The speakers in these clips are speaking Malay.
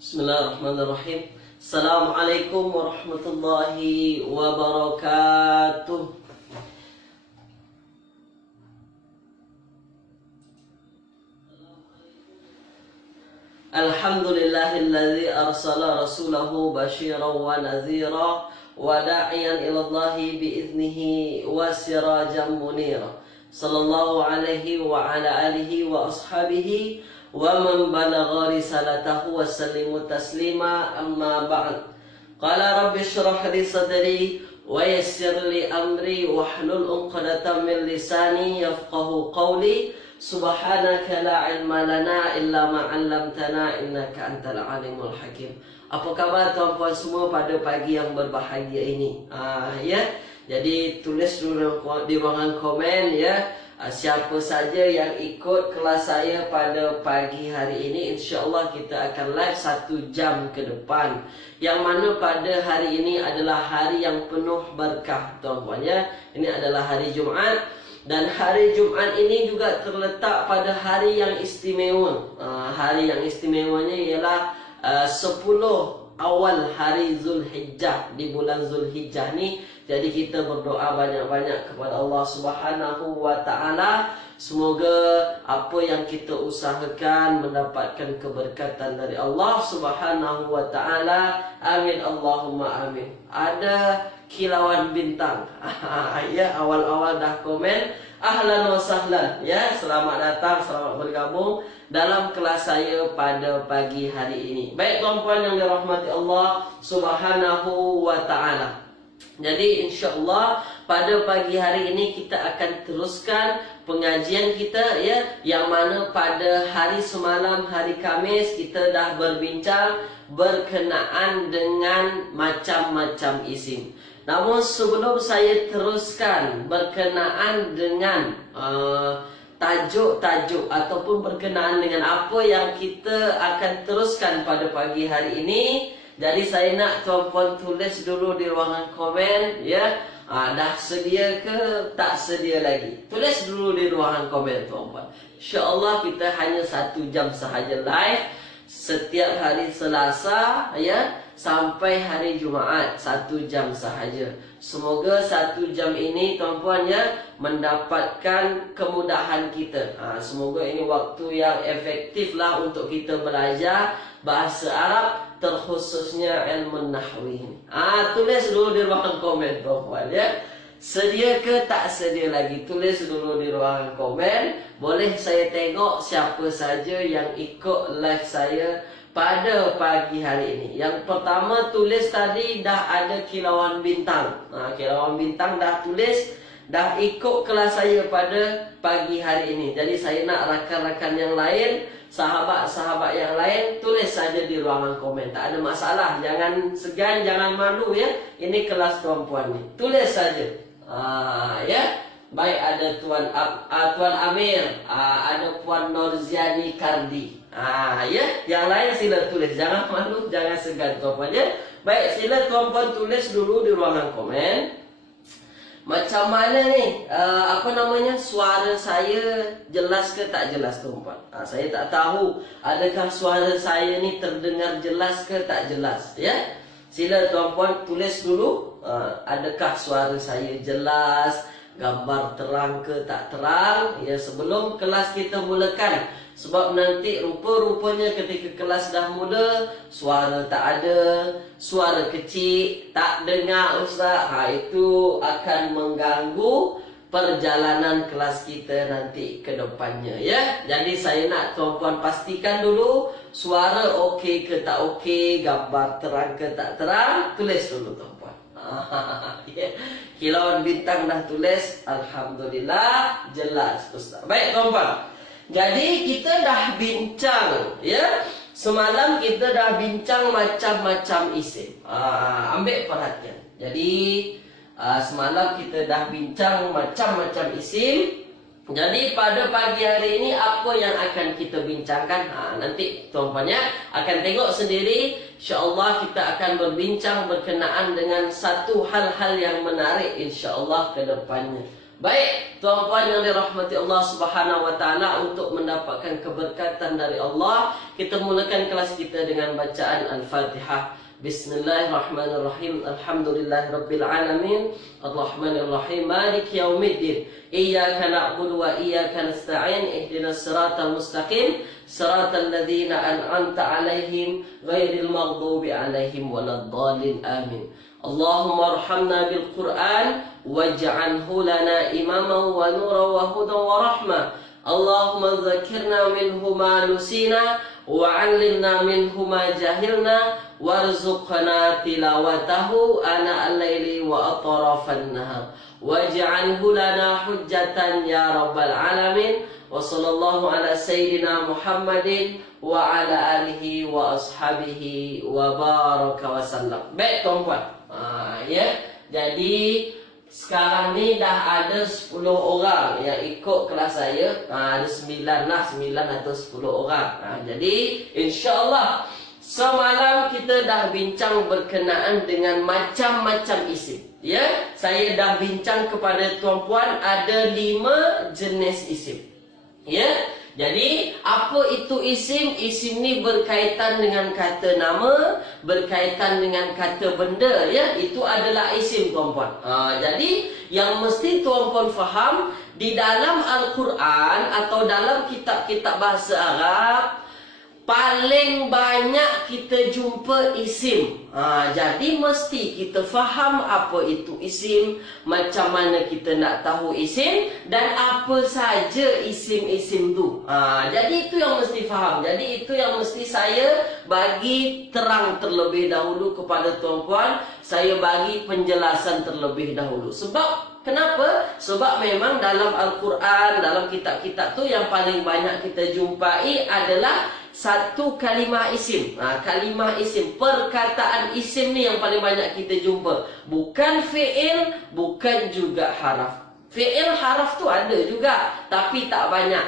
Bismillahirrahmanirrahim. Assalamualaikum warahmatullahi wabarakatuh. Alhamdulillahilladzi arsala rasulahu basyiran wa nadhira wa da'iyan ilallahi biiznihi wa sirajan munira. Sallallahu alaihi wa ala alihi wa ashabihi wa man balagha risalatahu wa sallimu taslima, amma ba'd. Qala rabbi shrah li sadri wa yassir li amri wahlul 'uqdatam min lisani yafqahu qawli. Subhanaka la ilma lana illa ma 'allamtana innaka antal alimul hakim. Apa khabar tuan-puan semua pada pagi yang berbahagia ini? Jadi tulis dulu di ruangan komen ya. Siapa saja yang ikut kelas saya pada pagi hari ini, insyaAllah kita akan live 1 jam ke depan. Yang mana pada hari ini adalah hari yang penuh berkah tuan-puan ya. Ini adalah hari Jumaat. Dan hari Jumaat ini juga terletak pada hari yang istimewa. Hari yang istimewanya ialah 10 awal hari Zulhijjah, di bulan Zulhijjah ni. Jadi kita berdoa banyak-banyak kepada Allah Subhanahu wa ta'ala. Semoga apa yang kita usahakan mendapatkan keberkatan dari Allah Subhanahu wa ta'ala. Amin Allahumma amin. Ada kilauan bintang. Ya, awal-awal dah komen. Ahlan wa sahlan. Ya, selamat datang, selamat bergabung dalam kelas saya pada pagi hari ini. Baik tuan-puan yang dirahmati Allah Subhanahu wa ta'ala. Jadi insyaAllah pada pagi hari ini kita akan teruskan pengajian kita ya, yang mana pada hari semalam, hari Khamis, kita dah berbincang berkenaan dengan macam-macam isim. Namun sebelum saya teruskan berkenaan dengan tajuk-tajuk ataupun berkenaan dengan apa yang kita akan teruskan pada pagi hari ini, jadi saya nak tuan-puan tulis dulu di ruangan komen ya. Dah sedia ke tak sedia lagi? Tulis dulu di ruangan komen tuan-puan. InsyaAllah kita hanya 1 jam sahaja live setiap hari Selasa ya, sampai hari Jumaat 1 jam sahaja. Semoga 1 jam ini tuan-puan ya mendapatkan kemudahan kita. Semoga ini waktu yang efektif lah untuk kita belajar bahasa Arab, terkhususnya ilmu nahwi. Tulis dulu di ruangan komen tuan-puan ya. Sedia ke tak sedia lagi? Tulis dulu di ruangan komen. Boleh saya tengok siapa saja yang ikut live saya pada pagi hari ini. Yang pertama tulis tadi dah ada kilauan bintang. Kilauan bintang dah tulis, dah ikut kelas saya pada pagi hari ini. Jadi saya nak rakan-rakan yang lain, sahabat-sahabat yang lain, tulis saja di ruangan komen. Tak ada masalah, jangan segan, jangan malu ya. Ini kelas tuan-puan ni. Tulis saja. Ya. Baik, ada Tuan Amir, ada Puan Norziani Kardi. Ya, yang lain sila tulis, jangan malu, jangan segan tuan-puan ya. Baik, sila tuan-puan tulis dulu di ruangan komen. Macam mana ni? Suara saya jelas ke tak jelas tuan-puan? Saya tak tahu adakah suara saya ni terdengar jelas ke tak jelas ya. Sila tuan-puan tulis dulu, adakah suara saya jelas, gambar terang ke tak terang ya, sebelum kelas kita mulakan. Sebab nanti rupa-rupanya ketika kelas dah mula, suara tak ada, suara kecil, tak dengar ustaz. Itu akan mengganggu perjalanan kelas kita nanti ke depannya ya. Jadi saya nak tuan-puan pastikan dulu suara okey ke tak okey, gambar terang ke tak terang. Tulis dulu tuan-puan. Kilauan bintang dah tulis, alhamdulillah jelas ustaz. Baik tuan-puan. Jadi kita dah bincang ya. Semalam kita dah bincang macam-macam isim. Ambil perhatian. Jadi semalam kita dah bincang macam-macam isim. Jadi pada pagi hari ini apa yang akan kita bincangkan? Nanti tuan-puan ya akan tengok sendiri. InsyaAllah kita akan berbincang berkenaan dengan satu hal-hal yang menarik insyaAllah ke depannya. Baik, tuan-puan yang dirahmati Allah Subhanahu wa taala, untuk mendapatkan keberkatan dari Allah, kita mulakan kelas kita dengan bacaan Al-Fatihah. Bismillahirrahmanirrahim. Alhamdulillahirabbil alamin. Arrahmanirrahim. Maliki yaumiddin. Iyyaka na'budu wa iyyaka nasta'in. Ihdinas siratal mustaqim. Siratal ladzina an'amta 'alaihim ghairil maghdubi 'alaihim waladdallin. Amin. Allahumma arhamna bil Qur'an waj'alhu lana imaman wa nuran wa hudan wa rahmah. Allahumma dzakkirna minhu ma nusina wa 'allimna minhu ma jahilna warzuqna tilawatahu ana al-laili wa atrafan nahar waj'alhu lana hujjatan ya rabbal alamin. Wa sallallahu ala sayyidina Muhammadin wa ala alihi wa ashabihi wa baraka wa sallam. Baik tuan-puan, ya. Jadi sekarang ni dah ada 10 orang yang ikut kelas saya. Ada 9 atau 10 orang. Jadi insya-Allah semalam kita dah bincang berkenaan dengan macam-macam isim. Ya, saya dah bincang kepada tuan-puan ada 5 jenis isim. Ya, jadi apa itu isim? Isim ni berkaitan dengan kata nama, berkaitan dengan kata benda, ya. Itu adalah isim tuan-puan. Jadi yang mesti tuan-puan faham, di dalam Al-Quran atau dalam kitab-kitab bahasa Arab, paling banyak kita jumpa isim. Jadi mesti kita faham apa itu isim, macam mana kita nak tahu isim, dan apa saja isim-isim tu. Jadi itu yang mesti faham. Jadi itu yang mesti saya bagi terang terlebih dahulu kepada tuan-puan. Saya bagi penjelasan terlebih dahulu. Sebab kenapa? Sebab memang dalam Al-Quran, dalam kitab-kitab tu yang paling banyak kita jumpai adalah satu kalimah isim. Kalimah isim, perkataan isim ni yang paling banyak kita jumpa. Bukan fi'il, bukan juga haraf. Fi'il haraf tu ada juga, tapi tak banyak.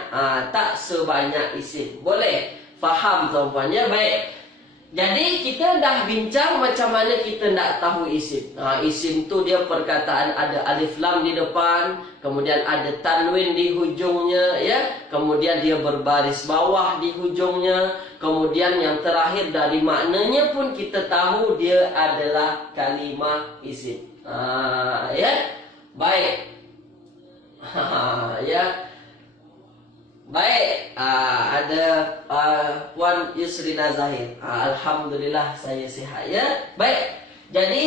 Tak sebanyak isim. Boleh faham tuan-puan, ya? Baik. Jadi kita dah bincang macam mana kita nak tahu isim. Isim tu dia perkataan ada alif lam di depan, kemudian ada tanwin di hujungnya, ya. Kemudian dia berbaris bawah di hujungnya. Kemudian yang terakhir dari maknanya pun kita tahu dia adalah kalimah isim. Ya. Baik. Ya. Baik, ada Puan Yusrina Zahir. Alhamdulillah saya sihat, ya. Baik, jadi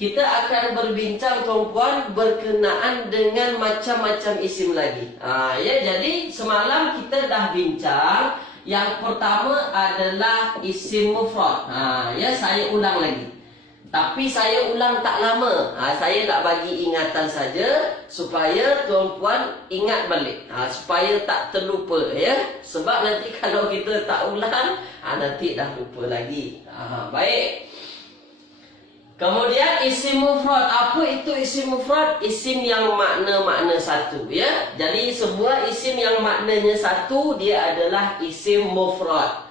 kita akan berbincang tuan-puan berkenaan dengan macam-macam isim lagi. Ya, jadi semalam kita dah bincang. Yang pertama adalah isim mufrad. Ya, saya ulang lagi. Tapi saya ulang tak lama. Saya nak bagi ingatan saja supaya tuan-puan ingat balik. Supaya tak terlupa, ya. Sebab nanti kalau kita tak ulang, nanti dah lupa lagi. Baik. Kemudian isim mufrad. Apa itu isim mufrad? Isim yang makna-makna satu, ya. Jadi semua isim yang maknanya satu, dia adalah isim mufrad.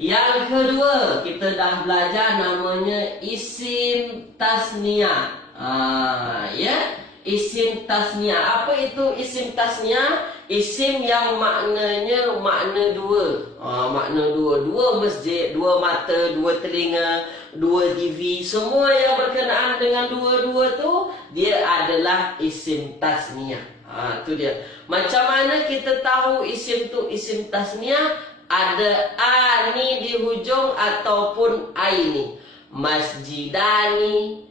Yang kedua, kita dah belajar namanya isim tasniah. Ya, isim tasniah. Apa itu isim tasniah? Isim yang maknanya makna dua. Makna dua. Dua masjid, dua mata, dua telinga, dua TV. Semua yang berkenaan dengan dua-dua tu, dia adalah isim tasniah. Tu dia. Macam mana kita tahu isim tu isim tasniah? Ada a ni di hujung ataupun aini. Masjidani,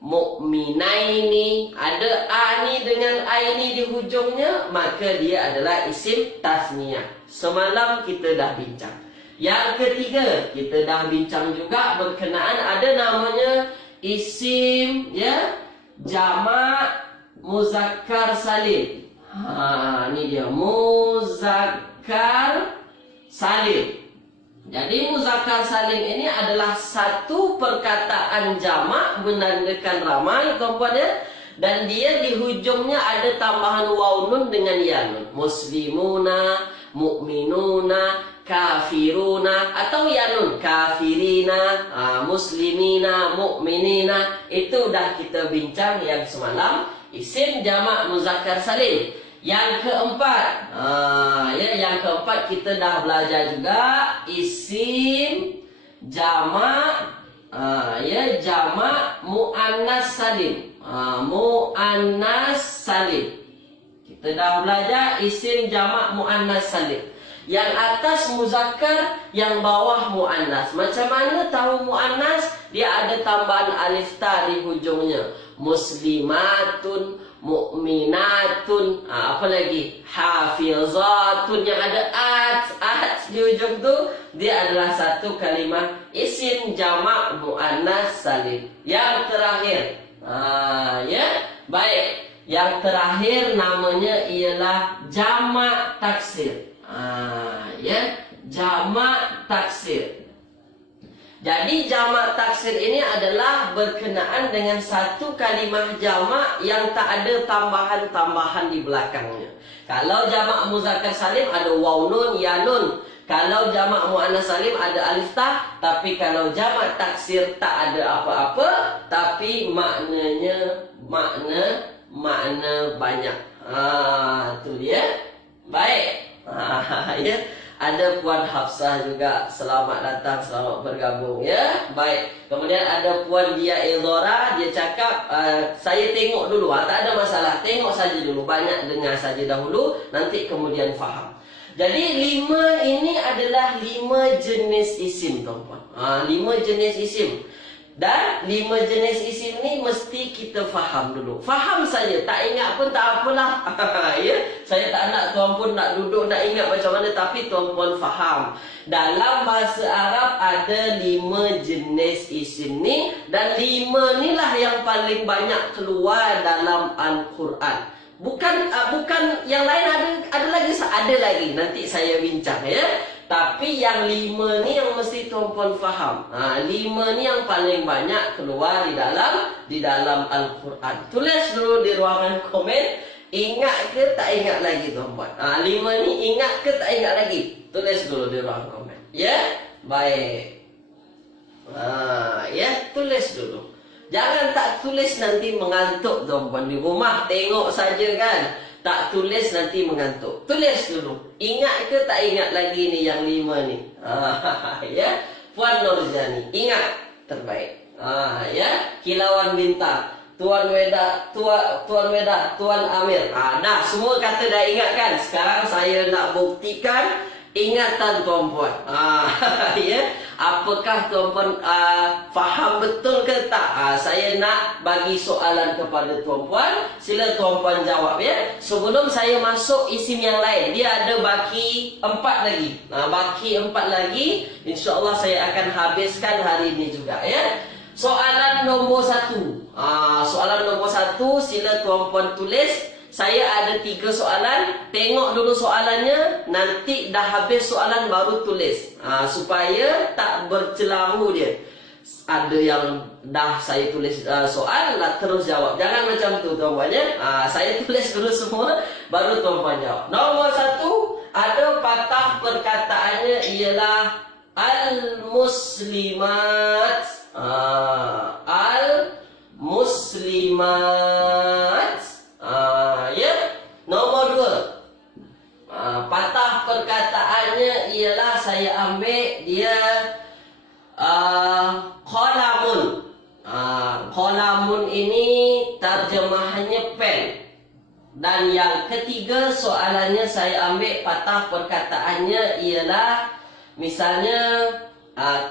mukminaini. Ada a ni dengan aini di hujungnya, maka dia adalah isim tasniah. Semalam kita dah bincang. Yang ketiga, kita dah bincang juga berkenaan ada namanya isim, ya, jamak muzakkar salim. Ni dia muzakkar salim. Jadi muzakkar salim ini adalah satu perkataan jamak menandakan ramai, tuan-puan, ya. Dan dia di hujungnya ada tambahan waw nun dengan ya nun. Muslimuna, mu'minuna, kafiruna, atau ya nun, kafirina, muslimina, mu'minina. Itu dah kita bincang yang semalam. isim jamak muzakkar salim. Yang keempat, yang keempat kita dah belajar juga isim jamak, jamak muannas salim. Muannas salim. Kita dah belajar isim jamak muannas salim. Yang atas muzakkar, yang bawah muannas. Macam mana tahu muannas? Dia ada tambahan alif ta di hujungnya. Muslimatun, mukminatun, apa lagi? Hafizatun, yang ada at di ujung tu, dia adalah satu kalimat isim jamak muannas salim. Yang terakhir, baik. Yang terakhir namanya ialah jamak taksir. Jamak taksir. Jadi jamak taksir ini adalah berkenaan dengan satu kalimah jamak yang tak ada tambahan-tambahan di belakangnya. Kalau jamak muzakkar salim ada waw nun, ya nun. Kalau jamak muannas salim ada alif ta. Tapi kalau jamak taksir tak ada apa-apa, tapi maknanya makna banyak. Itu dia. Baik. Ada Puan Hafsah juga, selamat datang, selamat bergabung ya. Baik. Kemudian ada Puan Dia Elora, dia cakap saya tengok dulu, tak ada masalah, tengok saja dulu, banyak dengar saja dahulu, nanti kemudian faham. Jadi 5 ini adalah 5 jenis isim, tuan-tuan. 5 jenis isim. Dan 5 jenis isim ni mesti kita faham dulu. Faham saja, tak ingat pun tak apalah. Saya tak nak tuan pun nak duduk nak ingat macam mana, tapi tuan puan faham. Dalam bahasa Arab ada 5 jenis isim ni, dan 5 ni lah yang paling banyak keluar dalam Al-Quran. Bukan yang lain, ada lagi nanti saya bincang ya. Tapi yang 5 ni yang mesti tuan-puan faham. 5 ni yang paling banyak keluar di dalam Al-Quran. Tulis dulu di ruangan komen. Ingat ke tak ingat lagi tuan-puan? 5 ni ingat ke tak ingat lagi? Tulis dulu di ruangan komen. Ya? Baik. Tulis dulu. Jangan tak tulis nanti mengantuk tuan-puan di rumah. Tengok saja kan. Tak tulis nanti mengantuk. Tulis dulu. Ingat ke tak ingat lagi ni yang 5 ni? Ya. Puan Nurjani, ingat, terbaik. Kilauan bintang. Tuan Weda, Tuan Amir. Dah semua kata dah ingat kan? Sekarang saya nak buktikan ingatan tuan-puan. Apakah tuan-puan faham betul ke tak? Saya nak bagi soalan kepada tuan-puan. Sila tuan-puan jawab ya. Sebelum saya masuk isim yang lain, dia ada baki 4 lagi. Baki 4 lagi. InsyaAllah saya akan habiskan hari ini juga ya. Soalan nombor 1. Soalan nombor 1, sila tuan-puan tulis. Saya ada 3 soalan. Tengok dulu soalannya. Nanti dah habis soalan baru tulis. Supaya tak bercelahu dia. Ada yang dah saya tulis soal, nak terus jawab. Jangan macam tu tuan-puan ya. Saya tulis dulu semua, baru tuan-puan jawab. Nombor 1, ada patah perkataannya ialah al-muslimat. Al-muslimat. Nombor 2, patah perkataannya ialah saya ambil dia qalamun. Qalamun ini terjemahannya pen. Dan yang ketiga soalannya saya ambil patah perkataannya ialah misalnya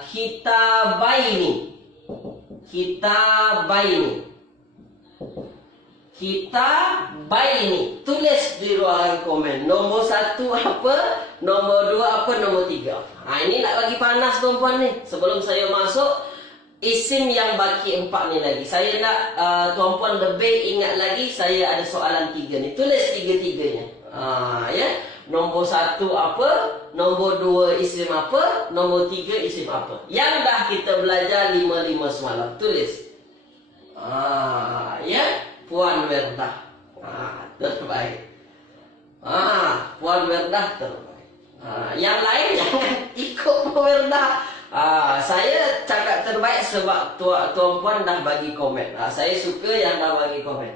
kitabaini. Kitabaini. Tulis di ruangan komen. Nombor 1 apa? Nombor 2 apa? Nombor 3. Ini nak bagi panas tuan-puan ni. Sebelum saya masuk isim yang baki 4 ni lagi. Saya nak tuan-puan lebih ingat lagi. Saya ada soalan 3 ni. Tulis 3-3-nya. Nombor 1 apa? Nombor 2 isim apa? Nombor 3 isim apa? Yang dah kita belajar 5 semalam. Tulis. Puan Werdah. Terbaik. Puan Werdah terbaik. Yang lain jangan ikut Puan Werdah. Saya cakap terbaik sebab tuan-puan dah bagi komen. Saya suka yang dah bagi komen.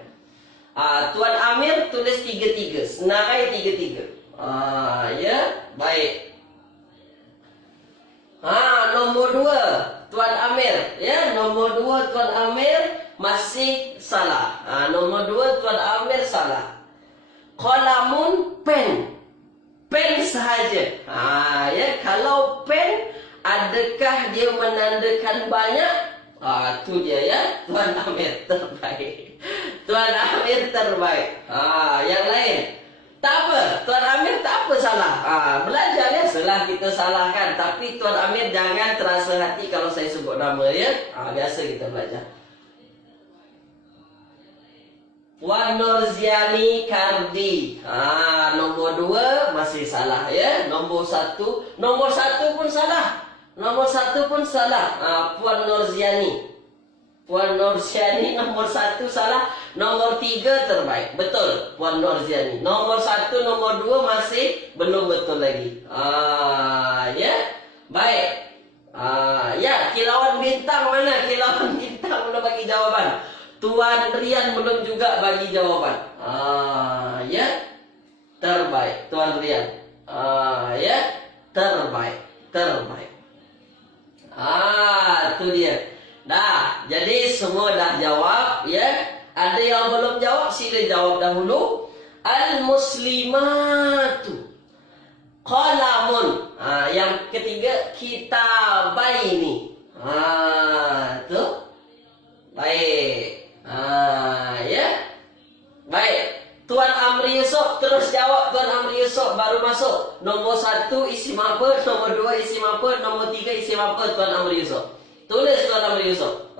Tuan Amir tulis 33. Senarai 33. Ya, baik. Nombor 2 Tuan Amir, ya, nombor 2 Tuan Amir masih salah. Nombor 2 Tuan Amir salah. Qalamun, pen. Pen sahaja. Ya, kalau pen, adakah dia menandakan banyak? Itu dia, ya. Tuan Amir terbaik. Tuan Amir terbaik. Yang lain. Tak apa, Tuan Amir tak apa salah. Belajar ya, setelah kita salahkan. Tapi Tuan Amir jangan terasa hati kalau saya sebut nama, ya. Biasa kita belajar. Puan Nurziani Kardi. Nombor 2 masih salah, ya. Nombor 1 pun salah. Nomor 1 pun salah. Puan Nurziani. Puan Nurziani nombor 1 salah. Nomor 3 terbaik. Betul, Puan Nurziani. Nomor 1, nomor 2 masih belum betul lagi. Ya. Baik. Ya, kilauan bintang mana? Kilauan bintang belum bagi jawaban. Tuan Rian belum juga bagi jawaban. Ya. Terbaik, Tuan Rian. Ya. Terbaik. Itu dia. Dah, jadi semua dah jawab, ya. Ada yang belum jawab, sila jawab dahulu. Al-muslimatu qalamun. Yang ketiga, kitabaini. Tu. Baik. Ya. Baik. Tuan Amri Yusof terus jawab. Tuan Amri Yusof baru masuk. Nombor 1 isim apa? Nombor 2 isim apa? Nombor 3 isim apa? Tuan Amri Yusof. Tulis Tuan Amri Yusof.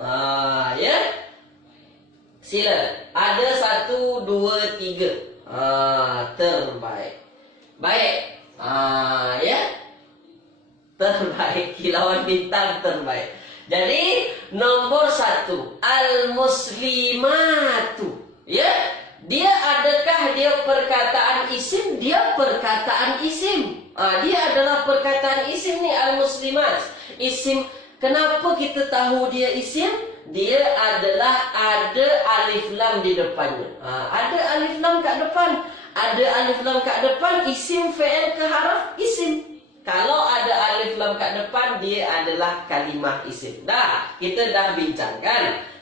Ya. Sila. Ada 1, 2, 3. Terbaik. Baik. Ya. Terbaik. Kilauan bintang terbaik. Jadi nomor 1, al-muslimatu. Ya. Dia adakah dia perkataan isim? Dia perkataan isim. Dia adalah perkataan isim nih, al-muslimat. Isim. Kenapa kita tahu dia isim? Dia adalah ada alif lam di depannya. Ada alif lam kat depan. Ada alif lam kat depan, isim fi'il ke haraf isim. Kalau ada alif lam kat depan, dia adalah kalimah isim. Dah, kita dah bincangkan.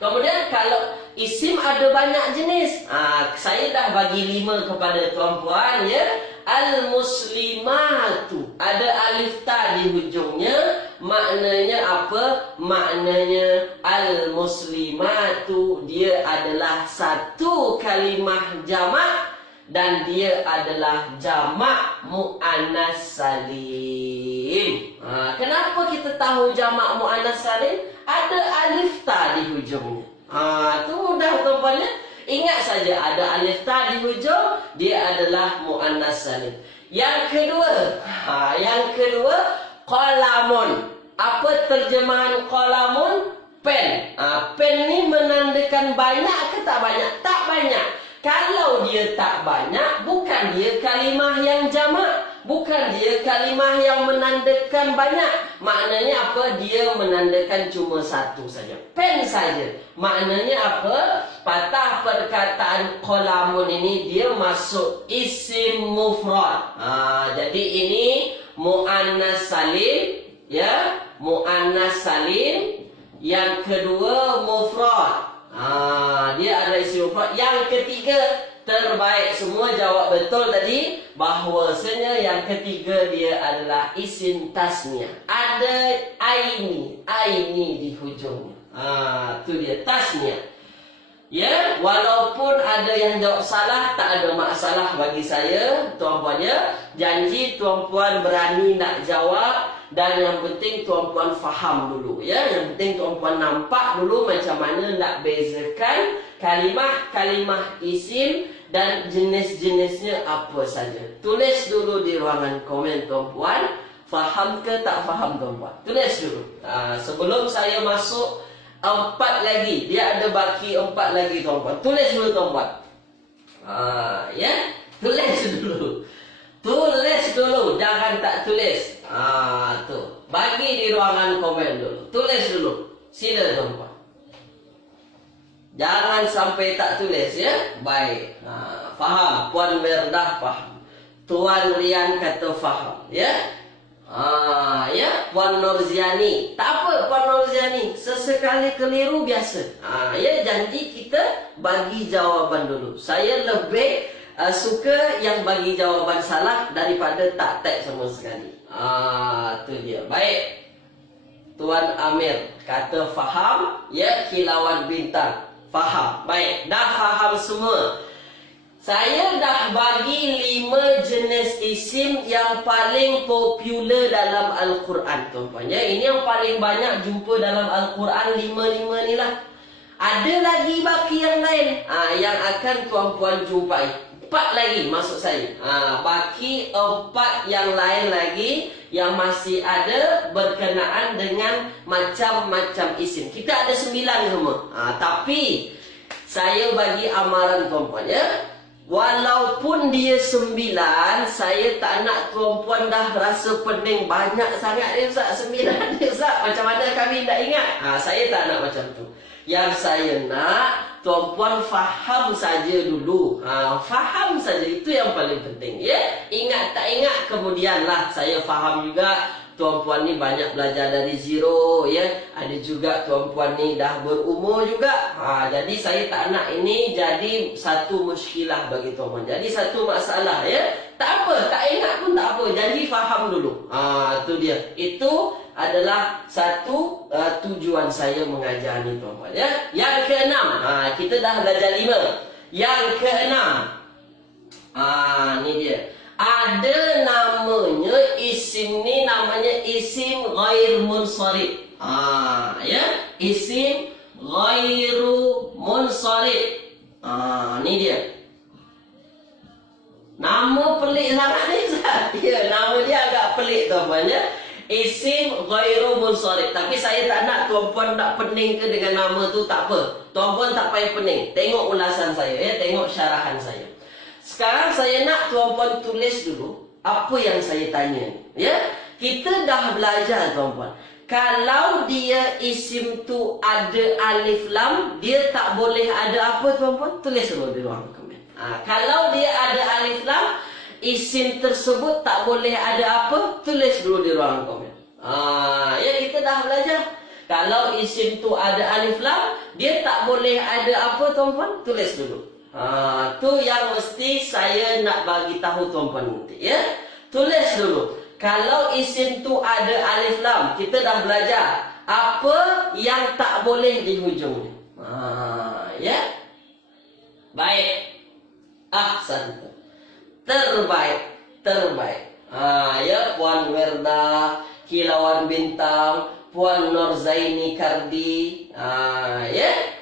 Kemudian kalau isim ada banyak jenis. Saya dah bagi 5 kepada tuan-puan, ya. Al-muslimatu. Ada alif ta di hujungnya. Maknanya apa? Maknanya al-muslimatu. Dia adalah satu kalimah jamak. Dan dia adalah jamak mu'annas salim. Kenapa kita tahu jamak mu'annas salim? Ada alif ta di hujungnya. Itu mudah tuan-puan, ya. Ingat saja, ada alif ta di hujung, dia adalah mu'annas salim. Yang kedua, qalamun. Apa terjemahan qalamun? Pen. Pen ni menandakan banyak ke tak banyak? Tak banyak. Kalau dia tak banyak, bukan dia kalimah yang jamak. Bukan dia kalimah yang menandakan banyak. Maknanya apa? Dia menandakan cuma satu saja. Pen saja. Maknanya apa? Patah perkataan qalamun ini dia masuk isim mufrad. Jadi ini mu'annas salim, ya, mu'annas salim. Yang kedua mufrad. Dia ada isim mufrad. Yang ketiga terbaik, semua jawab betul tadi. Bahwasanya yang ketiga dia adalah isim tasniah. Ada aini di hujungnya. Itu dia tasniah. Ya, walaupun ada yang jawab salah, tak ada masalah bagi saya, tuan-puan, ya. Janji tuan-puan berani nak jawab. Dan yang penting tuan-puan faham dulu, ya. Yang penting tuan-puan nampak dulu macam mana nak bezakan kalimah-kalimah isim dan jenis-jenisnya apa saja. Tulis dulu di ruangan komen tuan-puan. Faham ke tak faham tuan-puan? Tulis dulu. Sebelum saya masuk 4 lagi. Dia ada baki 4 lagi tuan-puan. Tulis dulu tuan-puan. Ya. Tulis dulu. Tulis dulu, jangan tak tulis. Tu. Bagi di ruangan komen dulu. Tulis dulu. Sila tuan-puan. Jangan sampai tak tulis ya. Baik. Faham. Puan Merdah faham. Tuan Rian kata faham ya. Ya, Puan Nurziani. Tak apa Puan Nurziani, sesekali keliru biasa. Ya, janji kita bagi jawaban dulu. Saya lebih suka yang bagi jawaban salah daripada tak tag sama sekali. Tu dia. Baik. Tuan Amir kata faham ya. Kilauan bintang faham. Baik, dah faham semua. Saya dah bagi 5 jenis isim yang paling popular dalam Al-Quran, tuan-tuan ya. Ini yang paling banyak jumpa dalam Al-Quran, 5 ni lah. Ada lagi baki yang lain yang akan tuan-tuan jumpai. 4 lagi maksud saya. Baki 4 yang lain lagi yang masih ada berkenaan dengan macam-macam isim. Kita ada 9 semua. Tapi saya bagi amaran tuan-tuan ya. Walaupun dia 9, saya tak nak tuan-puan dah rasa pening banyak sangat ni Ustaz. 9 ni Ustaz, macam mana kami tak ingat? Saya tak nak macam tu. Yang saya nak tuan-puan faham saja dulu. Faham saja, itu yang paling penting ya. Ingat tak ingat kemudian lah saya faham juga. Tuan-puan ni banyak belajar dari zero ya. Ada juga tuan-puan ni dah berumur juga. Jadi saya tak nak ini jadi satu muskilah bagi tuan-puan. Jadi satu masalah ya. Tak apa, tak ingat pun tak apa. Janji faham dulu. Itu dia. Itu adalah satu tujuan saya mengajar ni tuan-puan ya. Yang keenam, kita dah belajar 5. Yang keenam, ni dia. Ada namanya isim ni, namanya isim ghair munsharif. Ya, isim ghairu munsharif. Ni dia. Nama pelik sangat ni Ustaz. Ya, nama dia agak pelik tuan-puan ya. Isim ghairu munsharif. Tapi saya tak nak tuan-puan nak pening ke dengan nama tu, tak apa. Tuan-puan tak payah pening. Tengok ulasan saya ya, tengok syarahan saya. Sekarang saya nak tuan-puan tulis dulu apa yang saya tanya. Ya, kita dah belajar tuan-puan. Kalau dia isim tu ada alif lam, dia tak boleh ada apa tuan-puan? Tulis dulu di ruang komen. Kalau dia ada alif lam, isim tersebut tak boleh ada apa? Tulis dulu di ruang komen. Ya, kita dah belajar. Kalau isim tu ada alif lam, dia tak boleh ada apa tuan-puan? Tulis dulu. Tu yang mesti saya nak bagi tahu tuan-puan nanti ya. Tulis dulu. Kalau isim tu ada alif lam, kita dah belajar apa yang tak boleh di hujungnya. Ya. Baik. Ahsan. Terbaik. Ya, Puan Werda, Kilauan Bintang, Puan Nurzaini Kardi. Ya.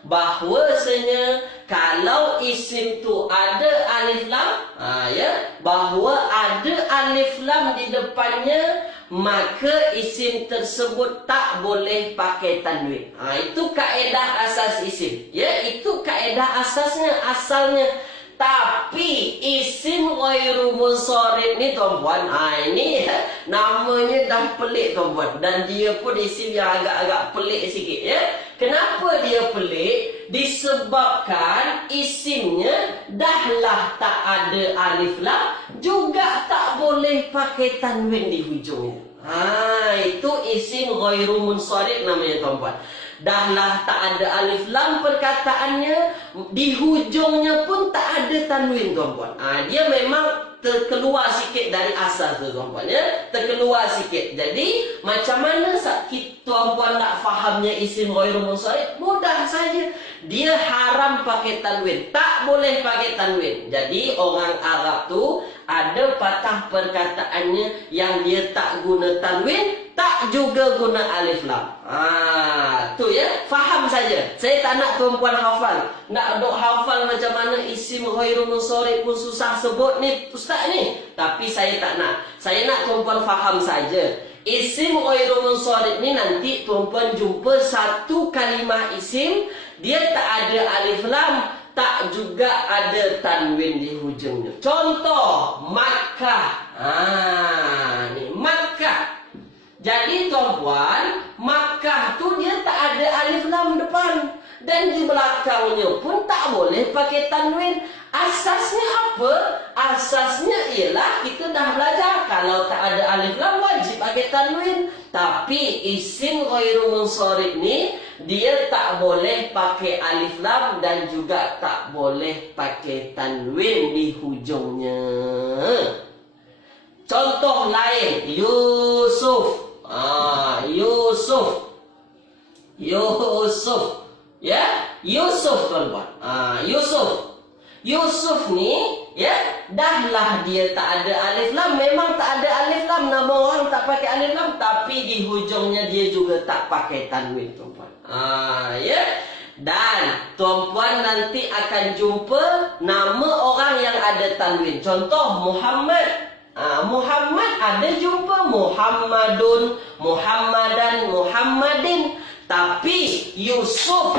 Bahwasanya kalau isim tu ada alif lam, ya, bahawa ada alif lam di depannya, maka isim tersebut tak boleh pakai tanwin. Itu kaedah asas isim. Ya, itu kaedah asasnya, asalnya. Tapi isim ghairu munsharif ni tuan-puan, ini namanya dah pelik tuan-puan. Dan dia pun isim yang agak-agak pelik sikit ya. Kenapa dia pelik? Disebabkan isimnya dahlah tak ada alif lam, juga tak boleh pakai tanwin di hujungnya. Itu isim ghairu munsharif namanya tuan-puan. Dahlah tak ada alif lam perkataannya, di hujungnya pun tak ada tanwin tuan-puan. Dia memang terkeluar sikit dari asal tu tuan-puan ya. Terkeluar sikit. Jadi macam mana tuan-puan nak fahamnya isim ghairu munsharif? Mudah saja. Dia haram pakai tanwin. Tak boleh pakai tanwin. Jadi orang Arab tu ada patah perkataannya yang dia tak guna tanwin, tak juga guna alif lam. Tu ya, faham saja. Saya tak nak tuan-puan hafal. Nak dok hafal macam mana isim ghairu munsharif pun susah sebut ni ustaz ni. Tapi saya tak nak. Saya nak tuan-puan faham saja. Isim ghairu munsharif ni nanti tuan-puan jumpa satu kalimah isim, dia tak ada alif lam, tak juga ada tanwin di hujungnya. Contoh, Makkah. Ni Makkah. Jadi tuan-puan, Makkah tu dia tak ada alif lam dan di belakangnya pun tak boleh pakai tanwin. Asasnya apa? Asasnya ialah kita dah belajar kalau tak ada alif lam wajib pakai tanwin. Tapi isim ghairu munsharif ni dia tak boleh pakai alif lam dan juga tak boleh pakai tanwin di hujungnya. Contoh lain, Yusuf. Yusuf. Yusuf. Ya, Yusuf tuan-tuan. Yusuf. Yusuf ni, ya, dahlah dia tak ada alif lam. Memang tak ada alif lam. Nama orang tak pakai alif lam. Tapi di hujungnya dia juga tak pakai tanwin, tuan-tuan. Ya. Dan tuan-puan nanti akan jumpa nama orang yang ada tanwin. Contoh Muhammad. Muhammad ada jumpa Muhammadun, Muhammadan, Muhammadin. Tapi Yusuf,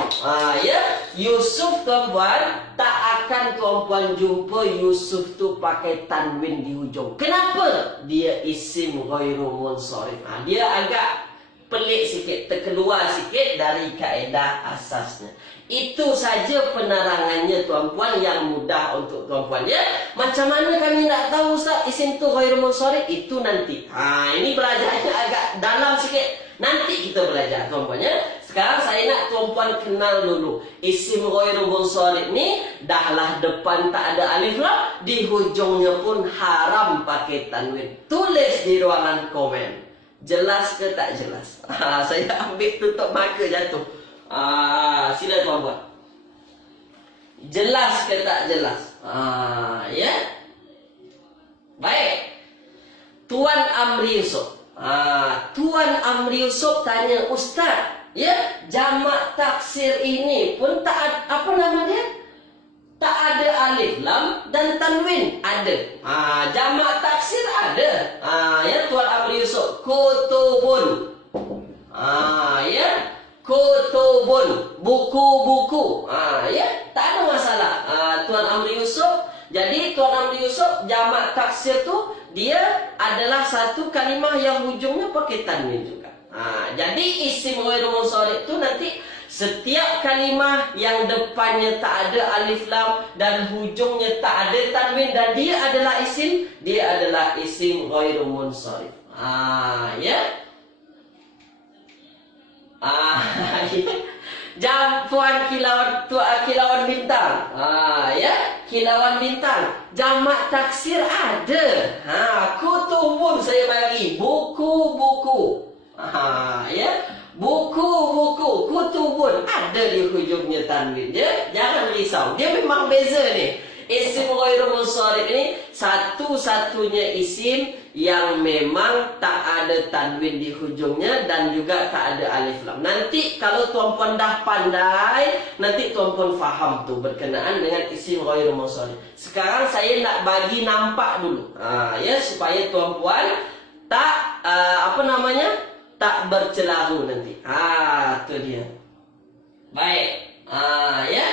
ya, Yusuf tuan-puan tak akan tuan-puan jumpa Yusuf tu pakai tanwin di hujung. Kenapa? Dia isim ghairu munsharif. Dia agak pelik sikit, terkeluar sikit dari kaedah asasnya. Itu saja penerangannya tuan-puan yang mudah untuk tuan-puan, ya. Macam mana kami nak tahu Ustaz isim tu ghairu munsharif? Itu nanti. Ini belajarnya agak dalam sikit. Nanti kita belajar tuan-puan, ya. Sekarang saya nak tuan-puan kenal dulu. Isim ghairu munsharif ni dahlah depan tak ada alif lam, di hujungnya pun haram pakai tanwin. Tulis di ruangan komen. Jelas ke tak jelas? Saya ambil tutup maka jatuh. Sila tuan-puan. Jelas ke tak jelas? Ya. Baik. Tuan Amri Yusuf. Tuan Amri Yusuf tanya, Ustaz, ya, jamak taksir ini pun tak ada, apa nama dia? Tak ada alif lam dan tanwin. Ada. Jamak taksir ada. Ya, Tuan Amri Yusuf, kutubun. Ya, kutubun, buku-buku. Ya, tak ada masalah. Tuan Amri Yusuf. Jadi Tuan Amri Yusuf jamak taksir tu dia adalah satu kalimah yang hujungnya pakai tanwin juga. Jadi isim ghairu munsharif tu nanti setiap kalimah yang depannya tak ada alif lam dan hujungnya tak ada tanwin dan dia adalah isim ghairu munsharif. Ya. Puan kilauan bintang. Ya, kilauan bintang. Jamak taksir ada. Kutubun saya bagi, buku-buku. Ya, buku-buku, kutubun ada di hujungnya tanwin. Ya, jangan risau. Dia memang beza ni. Isim ghairu munsharif ini satu-satunya isim yang memang tak ada tanwin di hujungnya dan juga tak ada alif lam. Nanti kalau tuan-puan dah pandai, nanti tuan-puan faham tu berkenaan dengan isim ghairu munsharif. Sekarang saya nak bagi nampak dulu. Ya, supaya tuan-puan tak tak bercelaru nanti. Tu dia. Baik. Ya.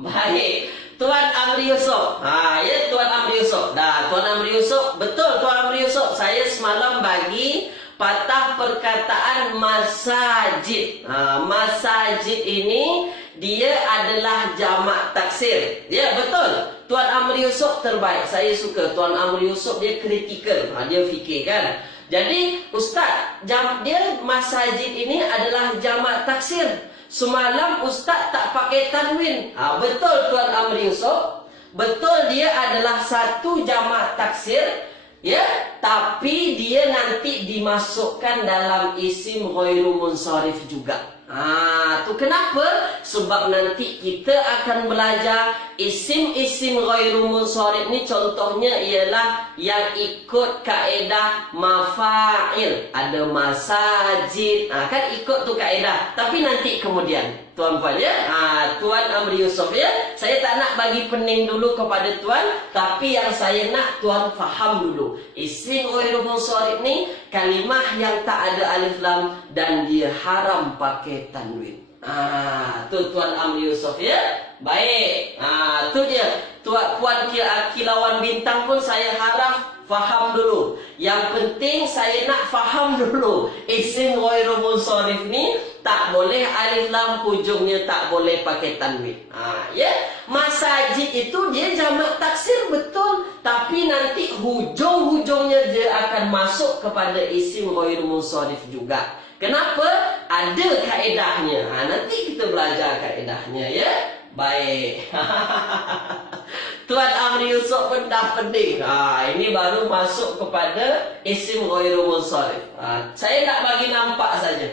Baik. Tuan Amri Yusuf. Ya, Tuan Amri Yusuf. Tuan Amri Yusuf. Betul Tuan Amri Yusuf. Saya semalam bagi patah perkataan masajid. Masajid ini dia adalah jamak taksir. Ya, betul. Tuan Amri Yusuf terbaik. Saya suka. Tuan Amri Yusuf dia kritikal. Dia fikirkan. Jadi, Ustaz, dia masajid ini adalah jamak taksir. Semalam Ustaz tak pakai tanwin. Betul Tuan Amri Yusuf. Betul dia adalah satu jamak taksir. Ya, tapi dia nanti dimasukkan dalam isim ghairu munsharif juga. Tu kenapa? Sebab nanti kita akan belajar isim-isim ghairu munsharif ni contohnya ialah yang ikut kaedah mafa'il. Ada masajid. Kan ikut tu kaedah. Tapi nanti kemudian tuan-puan, ya. Tuan Amri Yusuf, ya. Saya tak nak bagi pening dulu kepada tuan, tapi yang saya nak tuan faham dulu. Isim ghairu munsharif ni kalimah yang tak ada alif lam dan dia haram pakai tanwin. Tu Tuan Amri Yusuf, ya. Baik. Tu dia. Puan Kilauan Bintang pun saya harap faham dulu. Yang penting saya nak faham dulu. Isim ghairu munsharif ni tak boleh alif lam, hujungnya tak boleh pakai tanwin. Ya. Masajid itu dia jamak taksir betul, tapi nanti hujung-hujungnya dia akan masuk kepada isim ghairu munsharif juga. Kenapa? Ada kaedahnya. Nanti kita belajar kaedahnya, ya. Baik. Tuan Amri Yusof pun dah pening. Ini baru masuk kepada isim ghairu munsharif. Saya nak bagi nampak saja.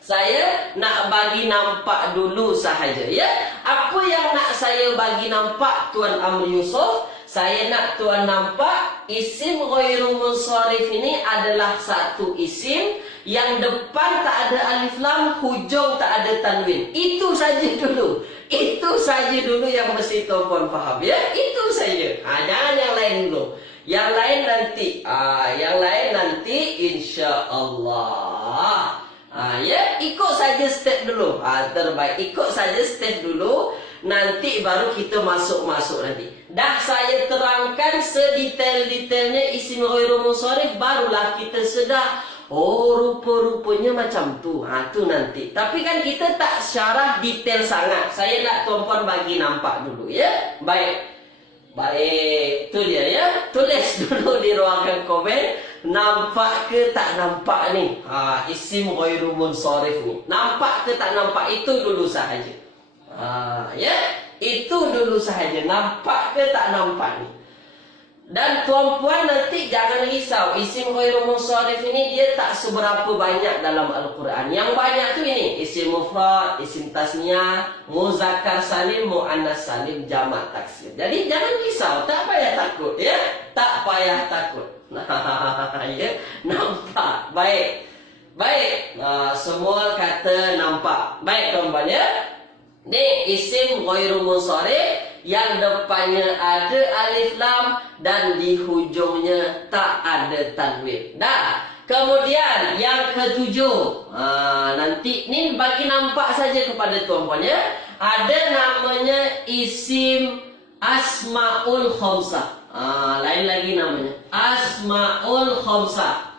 Saya nak bagi nampak dulu sahaja, ya. Apa yang nak saya bagi nampak Tuan Amri Yusof? Saya nak tuan nampak isim ghairu munsharif ini adalah satu isim yang depan tak ada alif lam, hujung tak ada tanwin. Itu saja dulu. Itu saja dulu yang mesti tuan faham, ya. Itu saja. Jangan yang lain dulu. Yang lain nanti. Yang lain nanti insya-Allah. Ya, ikut saja step dulu. Terbaik. Ikut saja step dulu. Nanti baru kita masuk nanti. Dah saya terangkan sedetail-detailnya isim ghairu munsharif, barulah kita sedar. Oh, rupa-rupanya macam tu. Tu nanti. Tapi kan kita tak syarah detail sangat. Saya nak tuan-puan bagi nampak dulu, ya. Baik. Baik. Tu dia, ya. Tulis dulu di ruangan komen. Nampak ke tak nampak ni? Isim ghairu munsharif ni. Nampak ke tak nampak? Itu dulu sahaja. Ya. Itu dulu sahaja. Nampak ke tak nampak ni? Dan tuan-puan nanti jangan risau. Isim ghairu munsharif ini dia tak seberapa banyak dalam Al-Quran. Yang banyak tu ini. Isim mufrad, isim tasniyah, muzakkar salim, muannas salim, jamak taksir. Jadi jangan risau. Tak payah takut, ya. Tak payah takut. Ya. Nampak. Baik. Baik. Semua kata nampak. Baik tuan-puan, ya. Ni isim ghairu munsharif yang depannya ada alif lam dan di hujungnya tak ada tanwin. Dah. Kemudian yang ketujuh. Nanti ni bagi nampak saja kepada tuan-puan, ya. Ada namanya isim asmaul khamsah. Lain lagi namanya asmaul khamsah.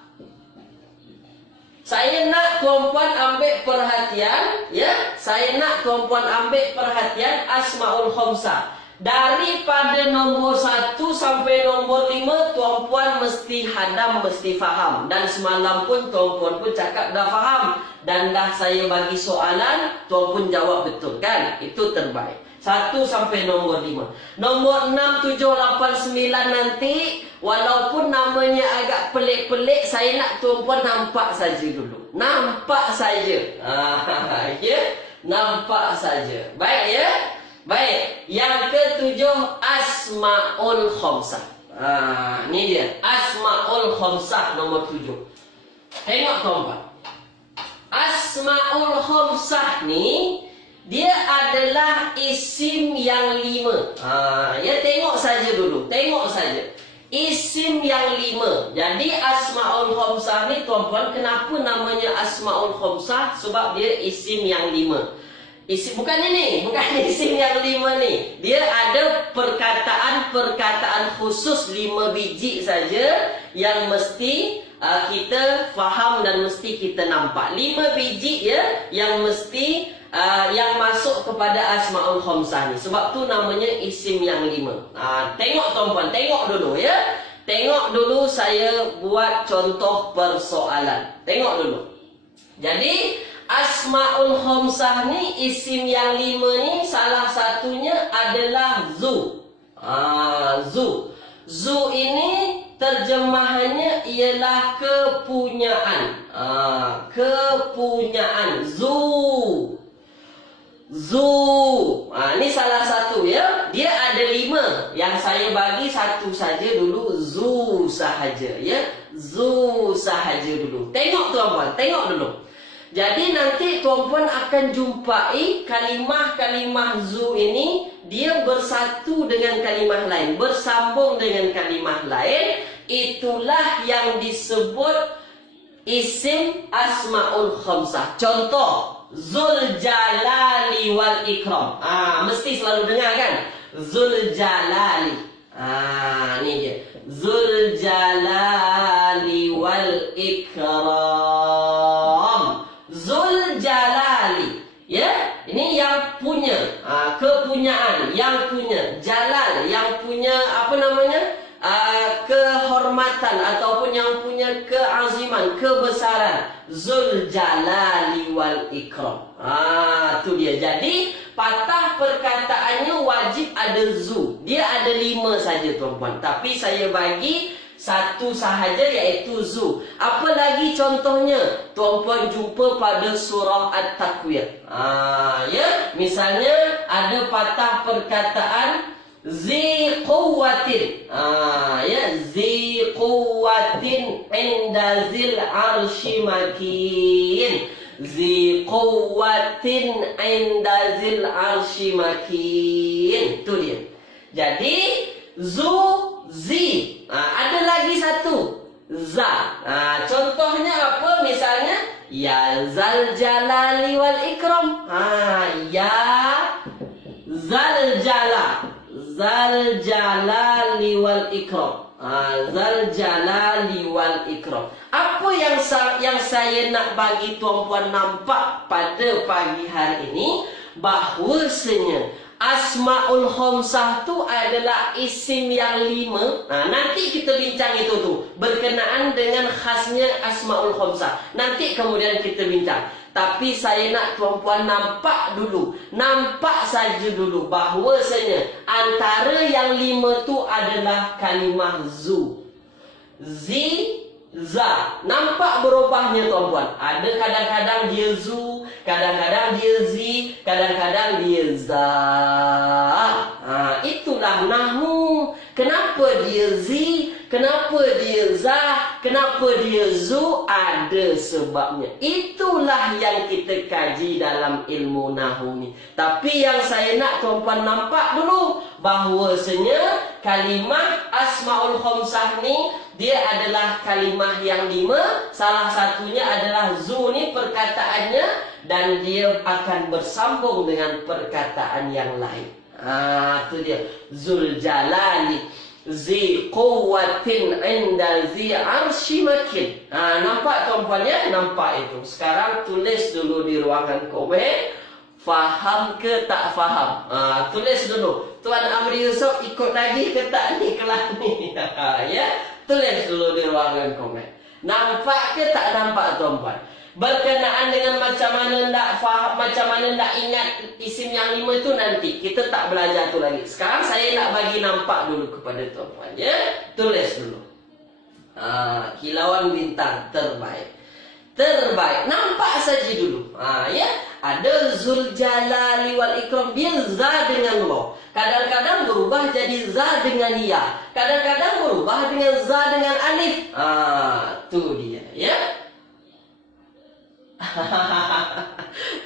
Saya nak tuan-puan ambil perhatian, ya. Saya nak tuan-puan ambil perhatian asmaul khamsah. Daripada nombor 1 sampai nombor 5, tuan-puan mesti hadam, mesti faham. Dan semalam pun tuan-puan pun cakap dah faham. Dan dah saya bagi soalan, tuan pun jawab betul, kan? Itu terbaik. 1 sampai nombor 5. Nombor 6, 7, 8, 9 nanti, walaupun namanya agak pelik-pelik, saya nak tuan-puan nampak saja dulu. Nampak saja. Ya, nampak saja. Baik, ya. Baik. Yang ketujuh, asmaul khamsah. Ni dia. Asmaul khamsah nombor 7. Tengok tuan-puan. Asmaul khamsah ni dia adalah isim yang 5. Ya, tengok saja dulu. Tengok saja. Isim yang 5. Jadi asmaul khamsah ni tuan-puan, kenapa namanya asmaul khamsah? Sebab dia isim yang 5. Isim bukan ini, bukan isim yang 5 ni. Dia ada perkataan-perkataan khusus 5 biji saja yang mesti kita faham dan mesti kita nampak. 5 biji, ya, yang mesti yang masuk kepada asmaul khamsah ni. Sebab tu namanya isim yang 5. Tengok tuan-puan, tengok dulu, ya. Tengok dulu saya buat contoh persoalan. Tengok dulu. Jadi asmaul khamsah ni, isim yang 5 ni, salah satunya adalah zu. Zu. Zu ini terjemahannya ialah kepunyaan. Kepunyaan. Zu. Ini salah satu, ya. Dia ada 5. Yang saya bagi satu saja dulu. Zu sahaja, ya. Zu sahaja dulu. Tengok tuan-puan, tengok dulu. Jadi nanti tuan-puan akan jumpai kalimah-kalimah zu ini, dia bersatu dengan kalimah lain, bersambung dengan kalimah lain. Itulah yang disebut isim asmaul khamsah. Contoh, Zul jalali wal ikram. Mesti selalu dengar kan? Zul jalali. Ni dia. Zul jalali wal ikram. Zul jalali. Ya, ini yang punya. Kepunyaan, yang punya. Jalal, yang punya apa namanya? Kehormatan ataupun yang punya keaziman, kebesaran. Zul jalali wal ikram. Tu dia. Jadi patah perkataannya wajib ada zu. Dia ada 5 saja tuan-puan. Tapi saya bagi satu sahaja iaitu zu. Apa lagi contohnya? Tuan-puan jumpa pada surah At-Takwir. Ya, misalnya ada patah perkataan zi quwwatin. Ya, zi quwwatin inda zil arshi makin. Zi quwwatin inda zil arshi makin. Itu dia. Jadi zu, zi. Ada lagi satu, za. Contohnya apa? Misalnya ya zal jalali wal ikram. Ya zal jala. Zal jalali wal ikram. Zal jalali wal ikram. Apa yang saya nak bagi tuan-puan nampak pada pagi hari ini, bahawasanya Asmaul Khamsah tu adalah isim yang 5. Nanti kita bincang itu tu berkenaan dengan khasnya Asmaul Khamsah. Nanti kemudian kita bincang. Tapi saya nak tuan-puan nampak dulu, nampak saja dulu bahawasanya antara yang 5 tu adalah kalimah zu, zi, za. Nampak berubahnya tuan-puan. Ada kadang-kadang dia zu, kadang-kadang dia zi, kadang-kadang dia za. Itulah nahwu. Kenapa dia zi? Kenapa dia za? Kenapa dia zu? Ada sebabnya. Itulah yang kita kaji dalam ilmu nahwu ni. Tapi yang saya nak tuan-puan nampak dulu bahawasanya kalimah Asmaul Khamsah ni dia adalah kalimah yang 5. Salah satunya adalah zu ni perkataannya, dan dia akan bersambung dengan perkataan yang lain. Itu dia. Zul jalali zi quwwatin inda zi arshi makin. Nampak tuan-puan ya? Nampak itu. Sekarang tulis dulu di ruangan komen. Faham ke tak faham? Tulis dulu. Tuan Amri Yusof ikut lagi ke tak ni kelas ni? Ya? Tulis dulu di ruangan komen. Nampak ke tak nampak tuan-puan? Berkenaan dengan macam mana nak faham, macam mana nak ingat isim yang 5 itu nanti. Kita tak belajar tu lagi. Sekarang saya nak bagi nampak dulu kepada tuan-puan. Ya? Tulis dulu. Kilauan bintang terbaik. Terbaik. Nampak saja dulu. Ya? Ada zul jalali wal ikram. Dia za dengan lo. Kadang-kadang berubah jadi za dengan ya. Kadang-kadang berubah dengan za dengan alif. Tu dia. Ya?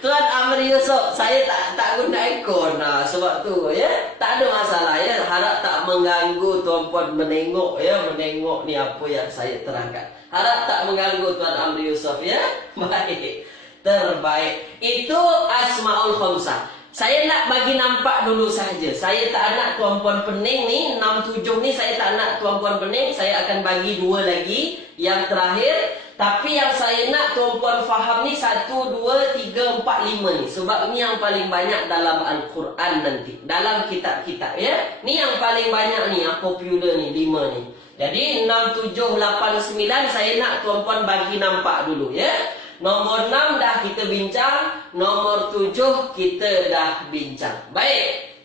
Tuan Amri Yusof, saya tak guna ikon sebab tu ya. Tak ada masalah ya. Harap tak mengganggu tuan-puan menengok ya, menengok ni apa yang saya terangkan. Harap tak mengganggu Tuan Amri Yusof ya. Baik. Terbaik. Itu Asmaul Khamsah. Saya nak bagi nampak dulu saja. Saya tak nak tuan-puan pening ni 6, 7 ni saya tak nak tuan-puan pening. Saya akan bagi 2 lagi yang terakhir. Tapi yang saya nak tuan-puan faham ni 1, 2, 3, 4, 5 ni. Sebab ni yang paling banyak dalam Al-Quran nanti. Dalam kitab-kitab ya. Ni yang paling banyak ni, yang popular ni, 5 ni. Jadi 6, 7, 8, 9 saya nak tuan-puan bagi nampak dulu ya. Nomor 6 dah kita bincang. Nomor 7 kita dah bincang. Baik.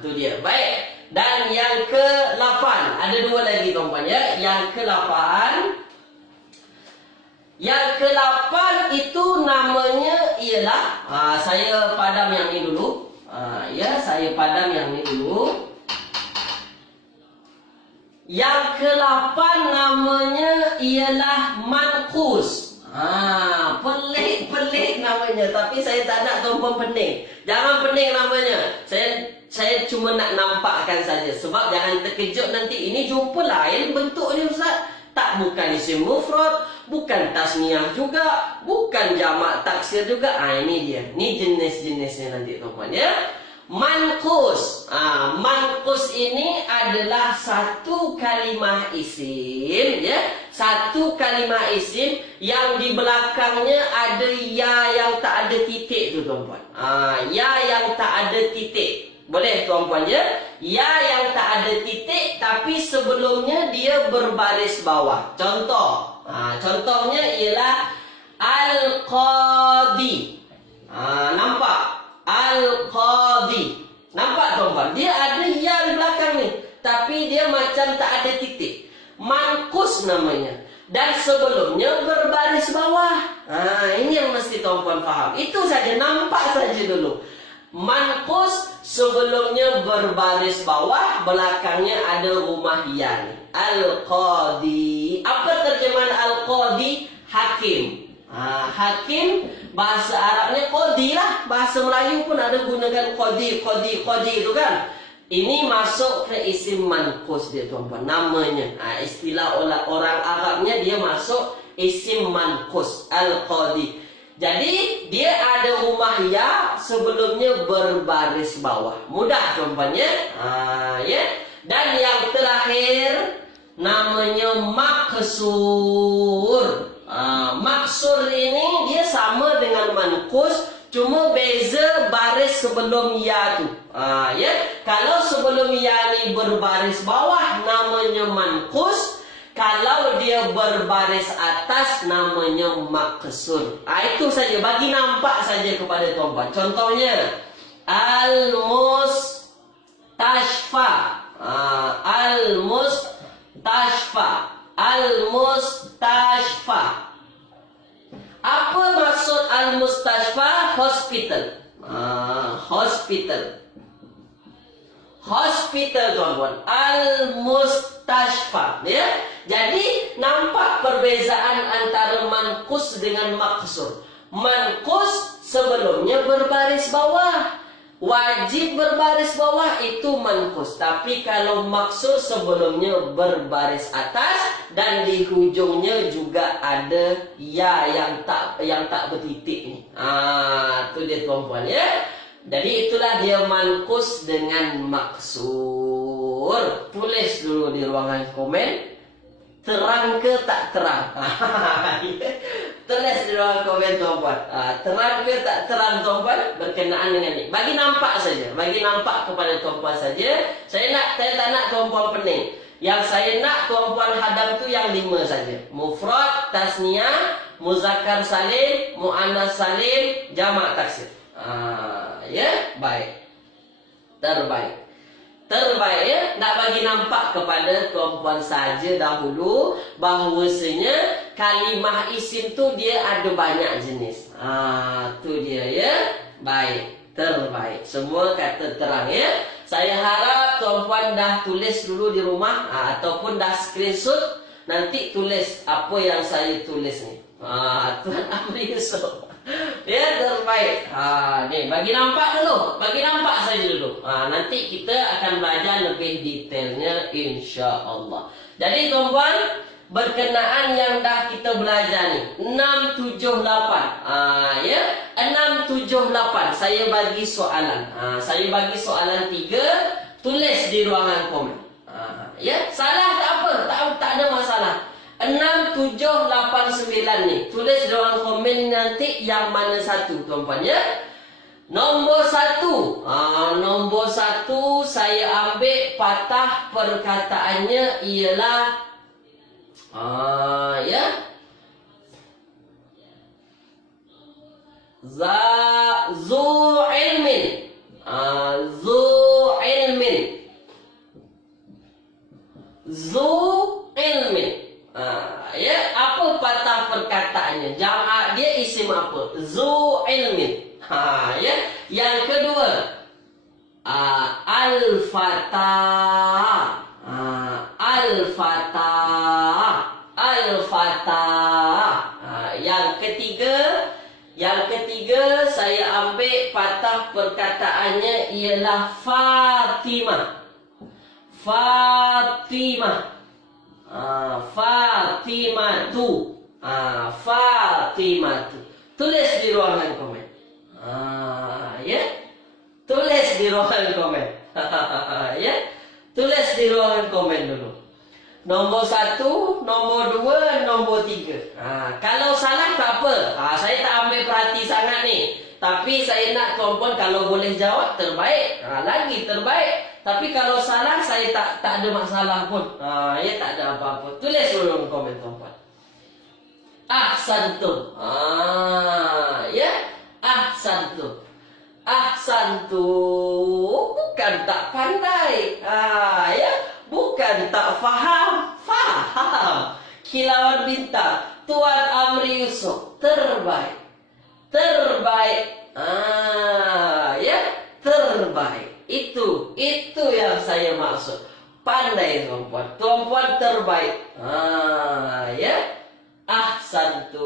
Tu dia. Baik. Dan yang ke-8. Ada 2 lagi tuan-puan ya. Yang ke-8. Yang ke-8 itu namanya ialah saya padam yang ni dulu. Ya, saya padam yang ni dulu. Yang ke-8 namanya ialah manqus. Pelik namanya. Tapi saya tak nak tuan-puan pening. Jangan pening namanya. Saya cuma nak nampakkan saja. Sebab jangan terkejut nanti. Ini jumpa lain bentuknya Ustaz. Tak, bukan isim mufrad, bukan tasniah juga, bukan jamak taksir juga. Ini dia. Ini jenis-jenisnya nanti tuan-tuan ya. Manqus. Manqus ini adalah satu kalimah isim ya. Satu kalimah isim yang di belakangnya ada ya yang tak ada titik tu tuan-tuan. Ya yang tak ada titik. Boleh tuan-tuan ya. Ya yang tak ada titik tapi sebelumnya dia berbaris bawah. Contoh. Contohnya ialah Al-Qadi. Nampak? Al-Qadi. Nampak tuan-tuan? Dia ada ya di belakang ni. Tapi dia macam tak ada titik. Manqus namanya. Dan sebelumnya berbaris bawah. Ini yang mesti tuan-tuan faham. Itu saja, nampak saja dulu. Manqus sebelumnya berbaris bawah, belakangnya ada rumah ya ni. Al-Qadi. Apa terjemahan Al-Qadi? Hakim. Hakim, bahasa Arabnya Qadi lah. Bahasa Melayu pun ada gunakan Qadi itu kan. Ini masuk ke isim manqus dia tuan-tuan. Namanya, istilah orang Arabnya dia masuk isim manqus. Al-Qadi. Jadi dia ada rumah ya sebelumnya berbaris bawah. Mudah tuan-tuan ya. Ya. Dan yang terakhir namanya maksur. Maksur ini dia sama dengan manqus, cuma beza baris sebelum ya tu. Ya. Kalau sebelum ya ni berbaris bawah namanya manqus. Kalau dia berbaris atas namanya maksur. Itu saja, bagi nampak saja kepada tuan-tuan. Contohnya Al-Mustashfa. Al-Mustashfa. Al-Mustashfa. Apa maksud Al-Mustashfa? Hospital. Hospital. Hospital tuan-tuan. Al-Mustashfa. Ya. Jadi nampak perbezaan antara manqus dengan maksur. Manqus sebelumnya berbaris bawah. Wajib berbaris bawah itu manqus. Tapi kalau maksur sebelumnya berbaris atas dan di hujungnya juga ada ya yang tak bertitik ni. Itu dia tuan-tuan ya. Jadi itulah dia manqus dengan maksur. Tulis dulu di ruangan komen. Terang ke tak terang? Tulis di ruangan komen tuan-tuan. Terang ke tak terang tuan-tuan berkenaan dengan ini. Bagi nampak saja. Bagi nampak kepada tuan-tuan saja. Saya tak nak tuan-tuan pening. Yang saya nak tuan-tuan hadam tu yang 5 saja. Mufrad, tasniah, muzakkar salim, muannas salim, jamak taksir. Ya, baik. Terbaik. Terbaik ya, nak bagi nampak kepada tuan-puan saja dahulu bahawasanya kalimah isim tu dia ada banyak jenis. Tu dia ya. Baik, terbaik. Semua kata terang ya. Saya harap tuan-puan dah tulis dulu di rumah ataupun dah screenshot, nanti tulis apa yang saya tulis ni. Tuan Amri Yusof. Ya, terbaik. Ni bagi nampak dulu. Bagi nampak saja dulu. Nanti kita akan belajar lebih detailnya insya-Allah. Jadi tuan-tuan, berkenaan yang dah kita belajar ni 6, 7, 8. Ya, 6, 7, 8. Saya bagi soalan. Saya bagi soalan 3, tulis di ruangan komen. Ya, salah tak apa, tak ada masalah. 6, 7, 8, 9 ni. Tulis di ruang komen nanti yang mana satu tuan-tuan ya. Nombor 1. Nombor 1 saya ambil patah perkataannya ialah ya. Zu ilmin. Zu ilmin. Zu ilmin. Ya, apa patah perkataannya? Jamak dia isim apa? Zu ilmin. Ya. Yang kedua, al-fata. Al-fata. Al-fata. Yang ketiga saya ambil patah perkataannya ialah Fatimah. Fatimah. Fatimatu. Fatimatu. Tulis di ruangan komen. Ya. Tulis di ruangan komen. Ya. Tulis di ruangan komen dulu. Nombor 1, nombor 2, nombor 3. Kalau salah tak apa. Saya tak ambil perhati sangat ni. Tapi saya nak tuan-puan kalau boleh jawab terbaik. Lagi terbaik. Tapi kalau salah saya tak ada masalah pun. Ya tak ada apa-apa. Tulis dulu komen tuan-puan. Ahsantum. Ya. Ahsantum. Ahsantum. Bukan tak pandai. Ya. Bukan tak faham. Faham. Kilauan bintang. Tuan Amri Yusof. Terbaik. Terbaik. Ya. Terbaik. Itu yang saya maksud. Pandai tuan-puan. Tuan-puan terbaik. Ya. Ahsantum.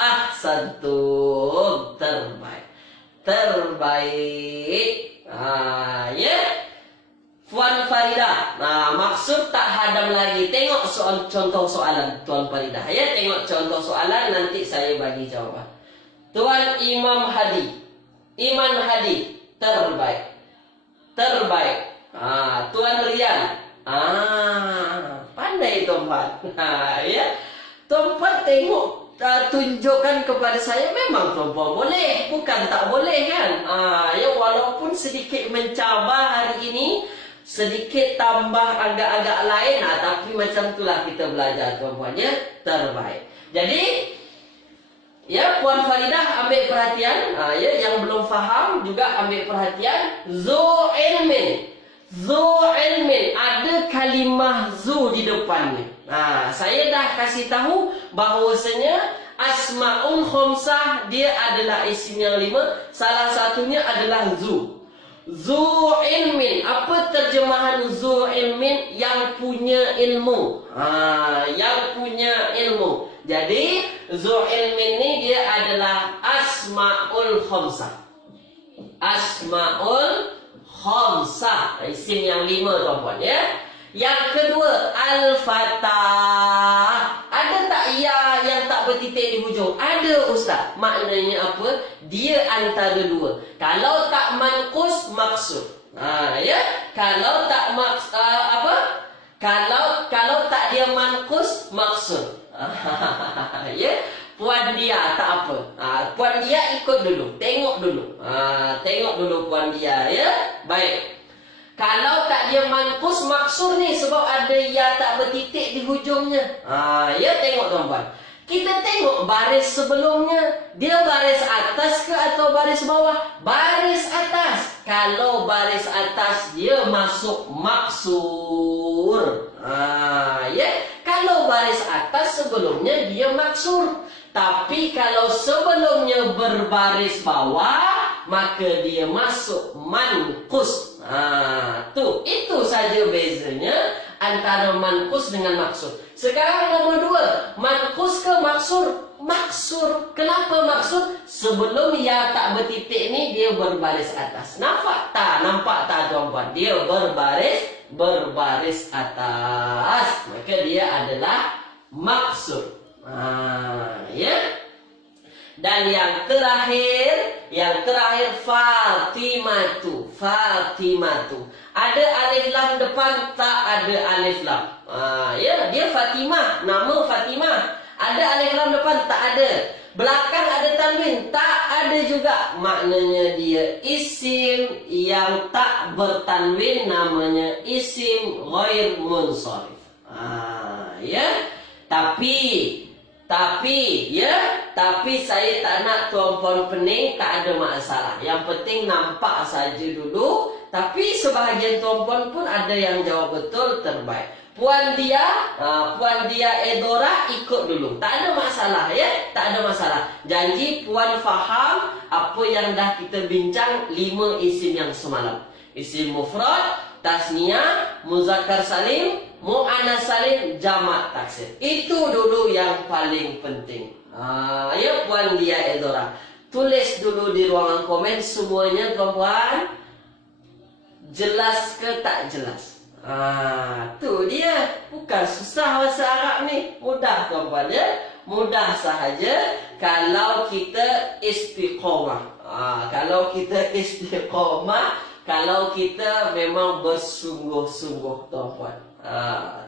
Ahsantum. Terbaik. Terbaik. Ya. Puan Faridah. Maksud tak hadam lagi. Tengok contoh soalan Tuan Faridah. Ya, tengok contoh soalan nanti saya bagi jawapan. Tuan Imam Hadi. Iman Hadi. Terbaik. Terbaik. Tuan Rian. Pandai tuan-puan. Ya. Tuan-puan tengok tunjukkan kepada saya memang tuan-puan boleh, bukan tak boleh kan. Ya, walaupun sedikit mencabar hari ini, sedikit tambah agak-agak lain, tapi macam itulah kita belajar tuan-puan ya. Terbaik. Jadi ya, Puan Faridah ambil perhatian. Ya, yang belum faham juga ambil perhatian. Zu ilmin. Zu ilmin. Ada kalimah zu di depannya. Saya dah kasih tahu bahawasanya Asmaul Khamsah dia adalah isim yang 5. Salah satunya adalah zu. Zu ilmin. Apa terjemahan zu ilmin? Yang punya ilmu. Yang punya ilmu. Jadi zu ilmin ni dia adalah Asmaul Khamsah. Asmaul Khamsah. Isim yang 5 tuan-puan ya. Yang kedua, Al-Fatah. Ada tak ya yang tak bertitik di hujung? Ada ustaz. Maknanya apa? Dia antara dua. Kalau tak manqus, maksud. Ya. Kalau tak Kalau tak dia manqus, maksud. Ya. Puan dia tak apa. Puan dia ikut dulu. Tengok dulu. Tengok dulu puan dia ya. Baik. Kalau tak dia manqus, maksud ni sebab ada ya tak bertitik di hujungnya. Ya, tengok tuan-puan. Kita tengok baris sebelumnya. Dia baris atas ke atau baris bawah? Baris atas. Kalau baris atas, dia masuk maksur. Ya. Kalau baris atas sebelumnya, dia maksur. Tapi kalau sebelumnya berbaris bawah, maka dia masuk manqus. Itu saja bezanya antara manqus dengan maksur. Sekarang nombor 2, manqus ke maksur? Maksur. Kenapa maksur? Sebelum ya tak bertitik ni dia berbaris atas. Nampak tak? Nampak tak tuan-puan? Dia berbaris atas. Maka dia adalah maksur. Ya. Dan yang terakhir Fatimatu. Fatimatu. Ada alif lam depan, tak ada alif lam. Ya, dia Fatimah, nama Fatimah. Ada alif lam depan, tak ada. Belakang ada tanwin, tak ada juga. Maknanya dia isim yang tak bertanwin, namanya isim ghair munsharif. Ya. Tapi saya tak nak tuan-puan pening, tak ada masalah. Yang penting nampak saja dulu. Tapi sebahagian tuan-puan pun ada yang jawab betul, terbaik. Puan dia Edora ikut dulu. Tak ada masalah ya, tak ada masalah. Janji puan faham apa yang dah kita bincang 5 isim yang semalam. Isim mufrad, tasniyah, muzakkar salim, muannas salim, jamak taksir. Itu dulu yang paling penting. Ya puan dia Edora. Tulis dulu di ruangan komen semuanya tuan-puan. Jelas ke tak jelas? Tu dia. Bukan susah bahasa Arab ni. Mudah tuan-tuan ya. Mudah sahaja kalau kita istiqomah. Kalau kita istiqomah, kalau kita memang bersungguh-sungguh tuan-tuan.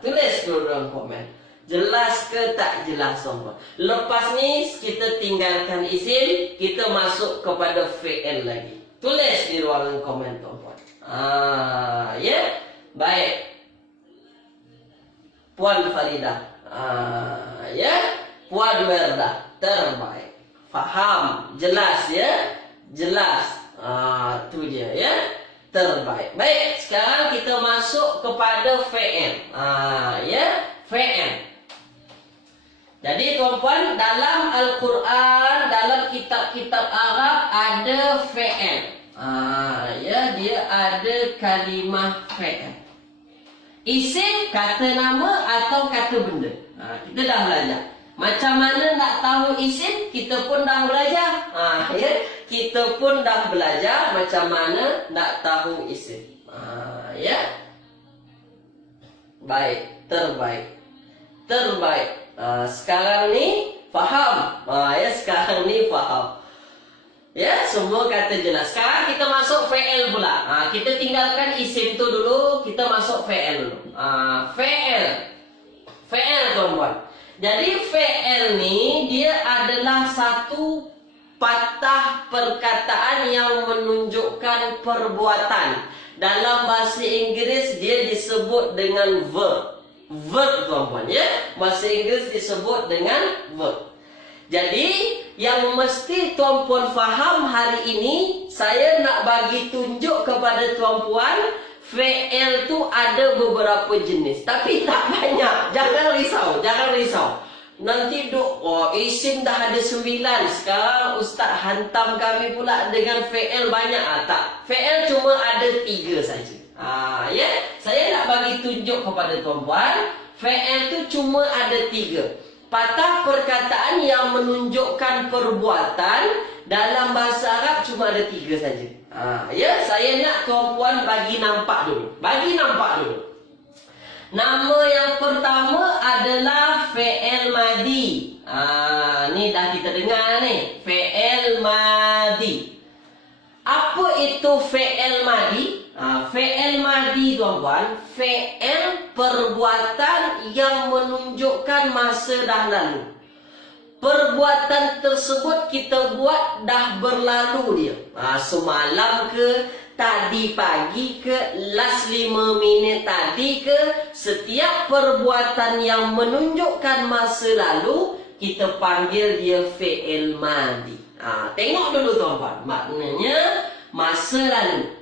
Tulis dulu dalam komen. Jelas ke tak jelas tuan-tuan. Lepas ni kita tinggalkan isim, kita masuk kepada fi'il lagi. Tulis di ruangan komen tuan-tuan. Ya. Baik. Puan Faridah. Ya. Puan Werdah. Terbaik. Faham. Jelas ya. Jelas. Tu dia ya. Terbaik. Baik. Sekarang kita masuk kepada fi'il. Ya. Fi'il. Jadi tuan-tuan, dalam Al-Quran, dalam kitab-kitab Arab ada fi'il. Ya, dia ada kalimah fi'il. Isim, kata nama atau kata benda. Kita dah belajar. Macam mana nak tahu isim, kita pun dah belajar. Ya, kita pun dah belajar macam mana nak tahu isim. Ya. Baik, terbaik. Terbaik. Sekarang ni faham. Ya, sekarang ni faham. Ya, semua kata jelas. Sekarang kita masuk fi'il pula. Kita tinggalkan isim tu dulu, kita masuk fi'il dulu. Fi'il. Fi'il tuan-tuan. Jadi fi'il ni dia adalah satu patah perkataan yang menunjukkan perbuatan. Dalam bahasa Inggris dia disebut dengan verb. Verb tuan-tuan ya. Bahasa Inggeris disebut dengan verb. Jadi yang mesti tuan-puan faham hari ini, saya nak bagi tunjuk kepada tuan-puan, fi'il tu ada beberapa jenis, tapi tak banyak. Jangan risau, jangan risau. Nanti isim dah ada 9. Sekarang ustaz hantam kami pula dengan fi'il banyak. Tak, fi'il cuma ada 3 saja. Ya, saya nak bagi tunjuk kepada tuan-puan, fi'il tu cuma ada 3. Patah perkataan yang menunjukkan perbuatan dalam bahasa Arab cuma ada 3 saja. Ya, saya nak tuan-puan bagi nampak dulu. Bagi nampak dulu. Nama yang pertama adalah fi'il madi. Ni dah kita dengar ni, fi'il madi. Apa itu fi'il madi? Fi'il madi tuan-tuan, fi'il perbuatan yang menunjukkan masa dah lalu. Perbuatan tersebut kita buat dah berlalu dia. Semalam ke, tadi pagi ke, last 5 minit tadi ke, setiap perbuatan yang menunjukkan masa lalu kita panggil dia fi'il madi. Tengok dulu tuan-tuan, maknanya masa lalu.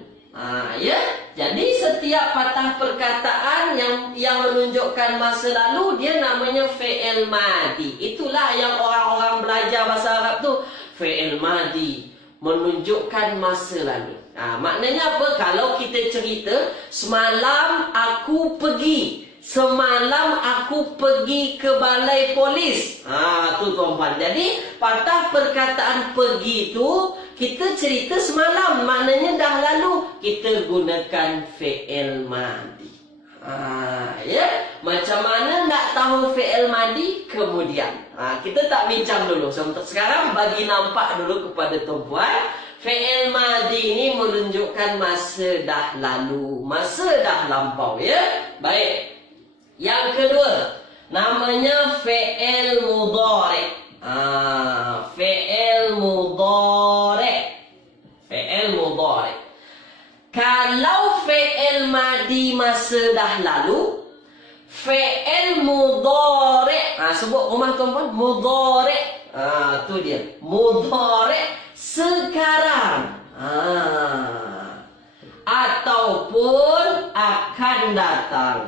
Ya, jadi setiap patah perkataan yang menunjukkan masa lalu dia namanya fi'il madi. Itulah yang orang-orang belajar bahasa Arab tu, fi'il madi menunjukkan masa lalu. Maknanya apa? Kalau kita cerita semalam aku pergi, semalam aku pergi ke balai polis. Tu tuan-tuan. Jadi patah perkataan pergi tu kita cerita semalam, maknanya dah lalu, kita gunakan fi'il madi. Ya, macam mana nak tahu fi'il madi? Kemudian kita tak bincang dulu. Sekarang bagi nampak dulu kepada tuan-puan, fi'il madi ini menunjukkan masa dah lalu, masa dah lampau ya. Baik. Yang kedua, namanya fi'il mudhari'. Fi'il mudhari'. Fi'il mudhari'. Kalau fi'il madi masa dah lalu, fi'il mudhari'. Sebut rumah tuan-tuan, mudhari'. Tu dia. Mudhari' sekarang. Ataupun akan datang.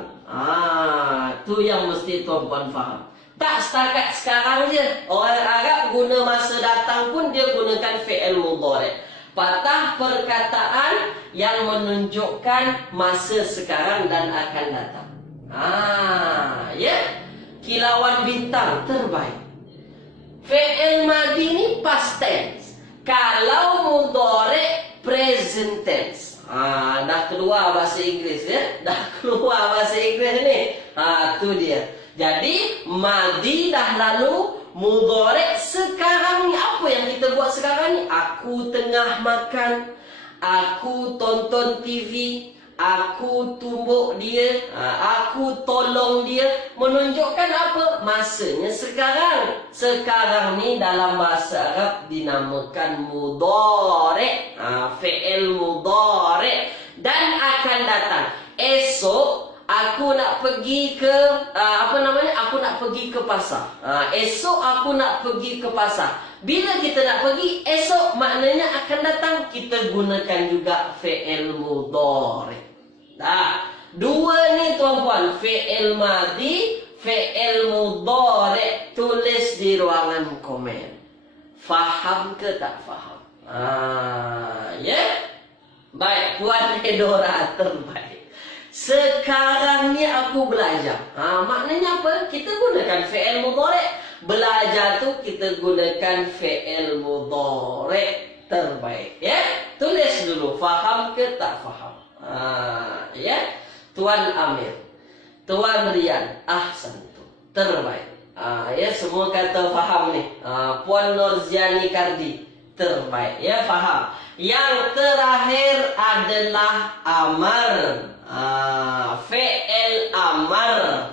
Tu yang mesti tuan-puan faham. Tak setakat sekarang je. Orang Arab guna masa datang pun dia gunakan fi'il mudhari'. Patah perkataan yang menunjukkan masa sekarang dan akan datang. Ya. Kilauan bintang terbaik. Fi'il madi ni past tense. Kalau mudhari' present tense. Dah keluar bahasa Inggeris ya. Dah keluar bahasa Inggeris ni. Tu dia. Jadi madi dah lalu, mudhari' sekarang ni. Apa yang kita buat sekarang ni? Aku tengah makan, aku tonton TV, aku tumbuk dia, aku tolong dia. Menunjukkan apa? Masanya sekarang. Sekarang ni dalam bahasa Arab dinamakan mudhari', fi'il mudhari'. Dan akan datang. Esok aku nak pergi ke aku nak pergi ke pasar. Esok aku nak pergi ke pasar. Bila kita nak pergi esok, maknanya akan datang, kita gunakan juga fi'il mudhari'. Dua ni tuan-puan, fi'il madhi, fi'il mudhari'. Tulis di ruangan komen. Faham ke tak faham? Ya? Baik, Puan Edora terbaik. Sekarang ni aku belajar. Maknanya apa? Kita gunakan fi'il mudhari'. Belajar tu kita gunakan fi'il mudhari' terbaik. Ya? Tulis dulu, faham ke tak faham? Ya? Tuan Amir, Tuan Rian, ahsantu, terbaik. Ya, semua kata faham ni. Puan Nurziani Kardi, terbaik. Ya, faham. Yang terakhir adalah amar. Fi'il amar.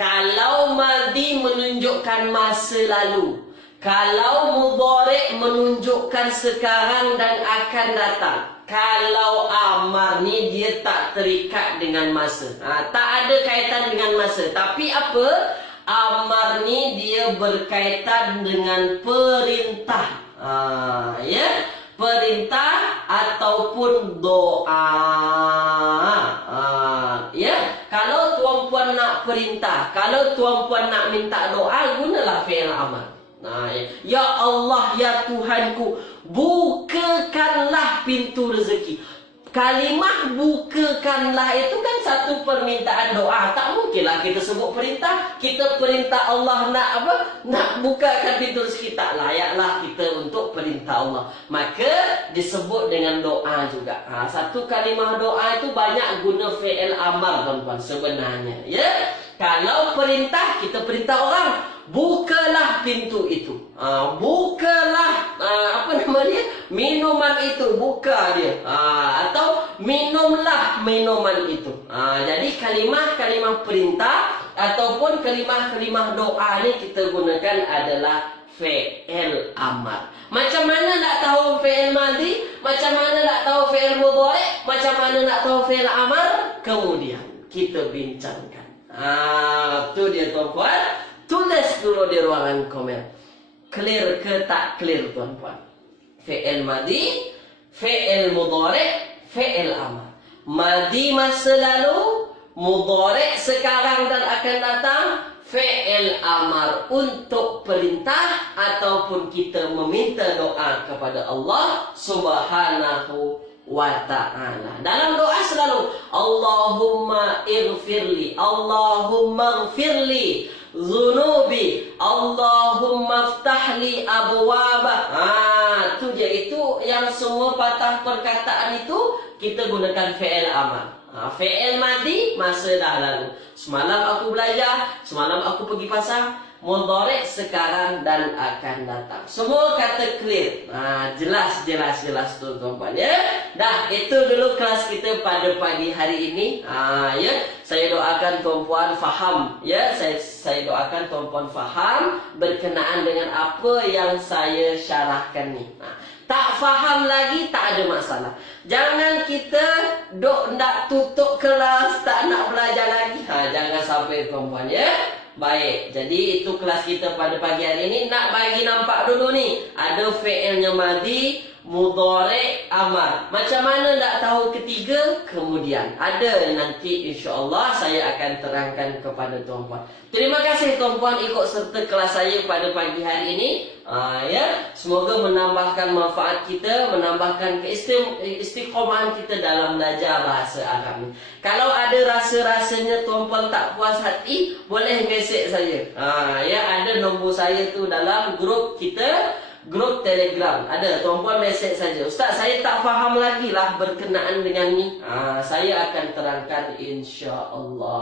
Kalau madhi menunjukkan masa lalu, kalau mudhari' menunjukkan sekarang dan akan datang. Kalau amar ni dia tak terikat dengan masa. Tak ada kaitan dengan masa. Tapi apa? Amar ni dia berkaitan dengan perintah. Ya, perintah ataupun doa. Ya, kalau tuan-puan nak perintah, kalau tuan-puan nak minta doa, gunalah fi'il amar. Ya Allah, ya Tuhanku, bukakanlah pintu rezeki. Kalimah bukakanlah itu kan satu permintaan doa. Tak mungkinlah kita sebut perintah. Kita perintah Allah nak apa? Nak bukakan pintu rezeki. Tak layaklah kita untuk perintah Allah. Maka disebut dengan doa juga. Satu kalimah doa itu banyak guna fi'il amar tuan-tuan sebenarnya. Ya, kalau perintah, kita perintah orang, bukalah pintu itu. Bukalah minuman itu, buka dia. Atau minumlah minuman itu. Jadi kalimah-kalimah perintah ataupun kalimah-kalimah doa ni kita gunakan adalah fi'il amar. Macam mana nak tahu fi'il madhi? Macam mana nak tahu fi'il mudhari'? Macam mana nak tahu fi'il amar? Kemudian kita bincangkan. Tu dia tuan-puan. Tulis dulu di ruangan komen. Clear ke tak clear tuan-puan? Fi'il madhi, fi'il mudhari', fi'il amar. Madhi masa lalu, mudhari' sekarang dan akan datang, fi'il amar untuk perintah ataupun kita meminta doa kepada Allah Subhanahu wa ta'ala. Dalam doa selalu Allahumma ighfirli, Allahumma ighfirli zunubi, Allahumma ftahli abwaba. Tu dia, itu yang semua patah perkataan itu kita gunakan fi'il amar. Fi'il madhi masa dah lalu. Semalam aku belajar, semalam aku pergi pasar. Mudhari' sekarang dan akan datang. Semua kata clear. Jelas tuan-tuan ya. Dah, itu dulu kelas kita pada pagi hari ini. Ya, saya doakan tuan-puan faham ya. Saya doakan tuan-puan faham berkenaan dengan apa yang saya syarahkan ni. Tak faham lagi, tak ada masalah. Jangan kita nak tutup kelas, tak nak belajar lagi. Jangan sampai tuan-puan ya. Baik, jadi itu kelas kita pada pagi hari ini. Nak bagi nampak dulu ni, ada fi'ilnya madhi, mudhari', amar. Macam mana nak tahu ketiga? Kemudian ada nanti insya-Allah saya akan terangkan kepada tuan-puan. Terima kasih tuan-puan ikut serta kelas saya pada pagi hari ini. Ya, semoga menambahkan manfaat kita, menambahkan keistiqomahan kita dalam belajar bahasa Arab ni. Kalau ada rasa-rasanya tuan-puan tak puas hati, boleh mesej saya. Ya, ada nombor saya tu dalam grup kita. grup Telegram. Ada tuan-puan mesej saja. Ustaz, saya tak faham lagi lah berkenaan dengan ni. Saya akan terangkan insya-Allah.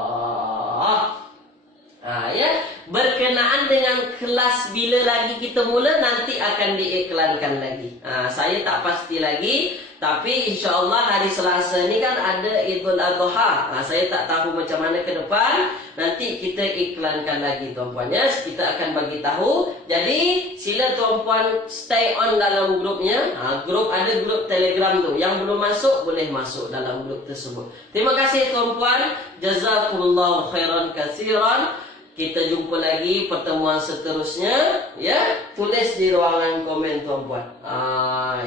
Ya, berkenaan dengan kelas bila lagi kita mula nanti akan diiklankan lagi. Saya tak pasti lagi, tapi insya-Allah hari Selasa ni kan ada Idul Adha. Saya tak tahu macam mana ke depan. Nanti kita iklankan lagi tuan-puan ya. Kita akan bagi tahu. Jadi sila tuan-puan stay on dalam grupnya. Grup ada grup Telegram tu. Yang belum masuk boleh masuk dalam grup tersebut. Terima kasih tuan-puan. Jazakumullahu khairan katsiran. Kita jumpa lagi pertemuan seterusnya ya. Tulis di ruangan komen tuan-puan.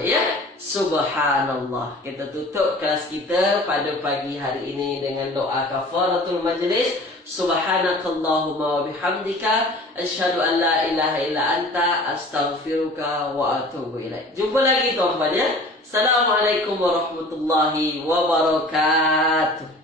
Ya. Subhanallah. Kita tutup kelas kita pada pagi hari ini dengan doa kafaratul majlis. Subhanakallahumma wa bihamdika asyhadu an la ilaha illa anta astaghfiruka wa atubu ilaik. Jumpa lagi tuan-puan ya. Assalamualaikum warahmatullahi wabarakatuh.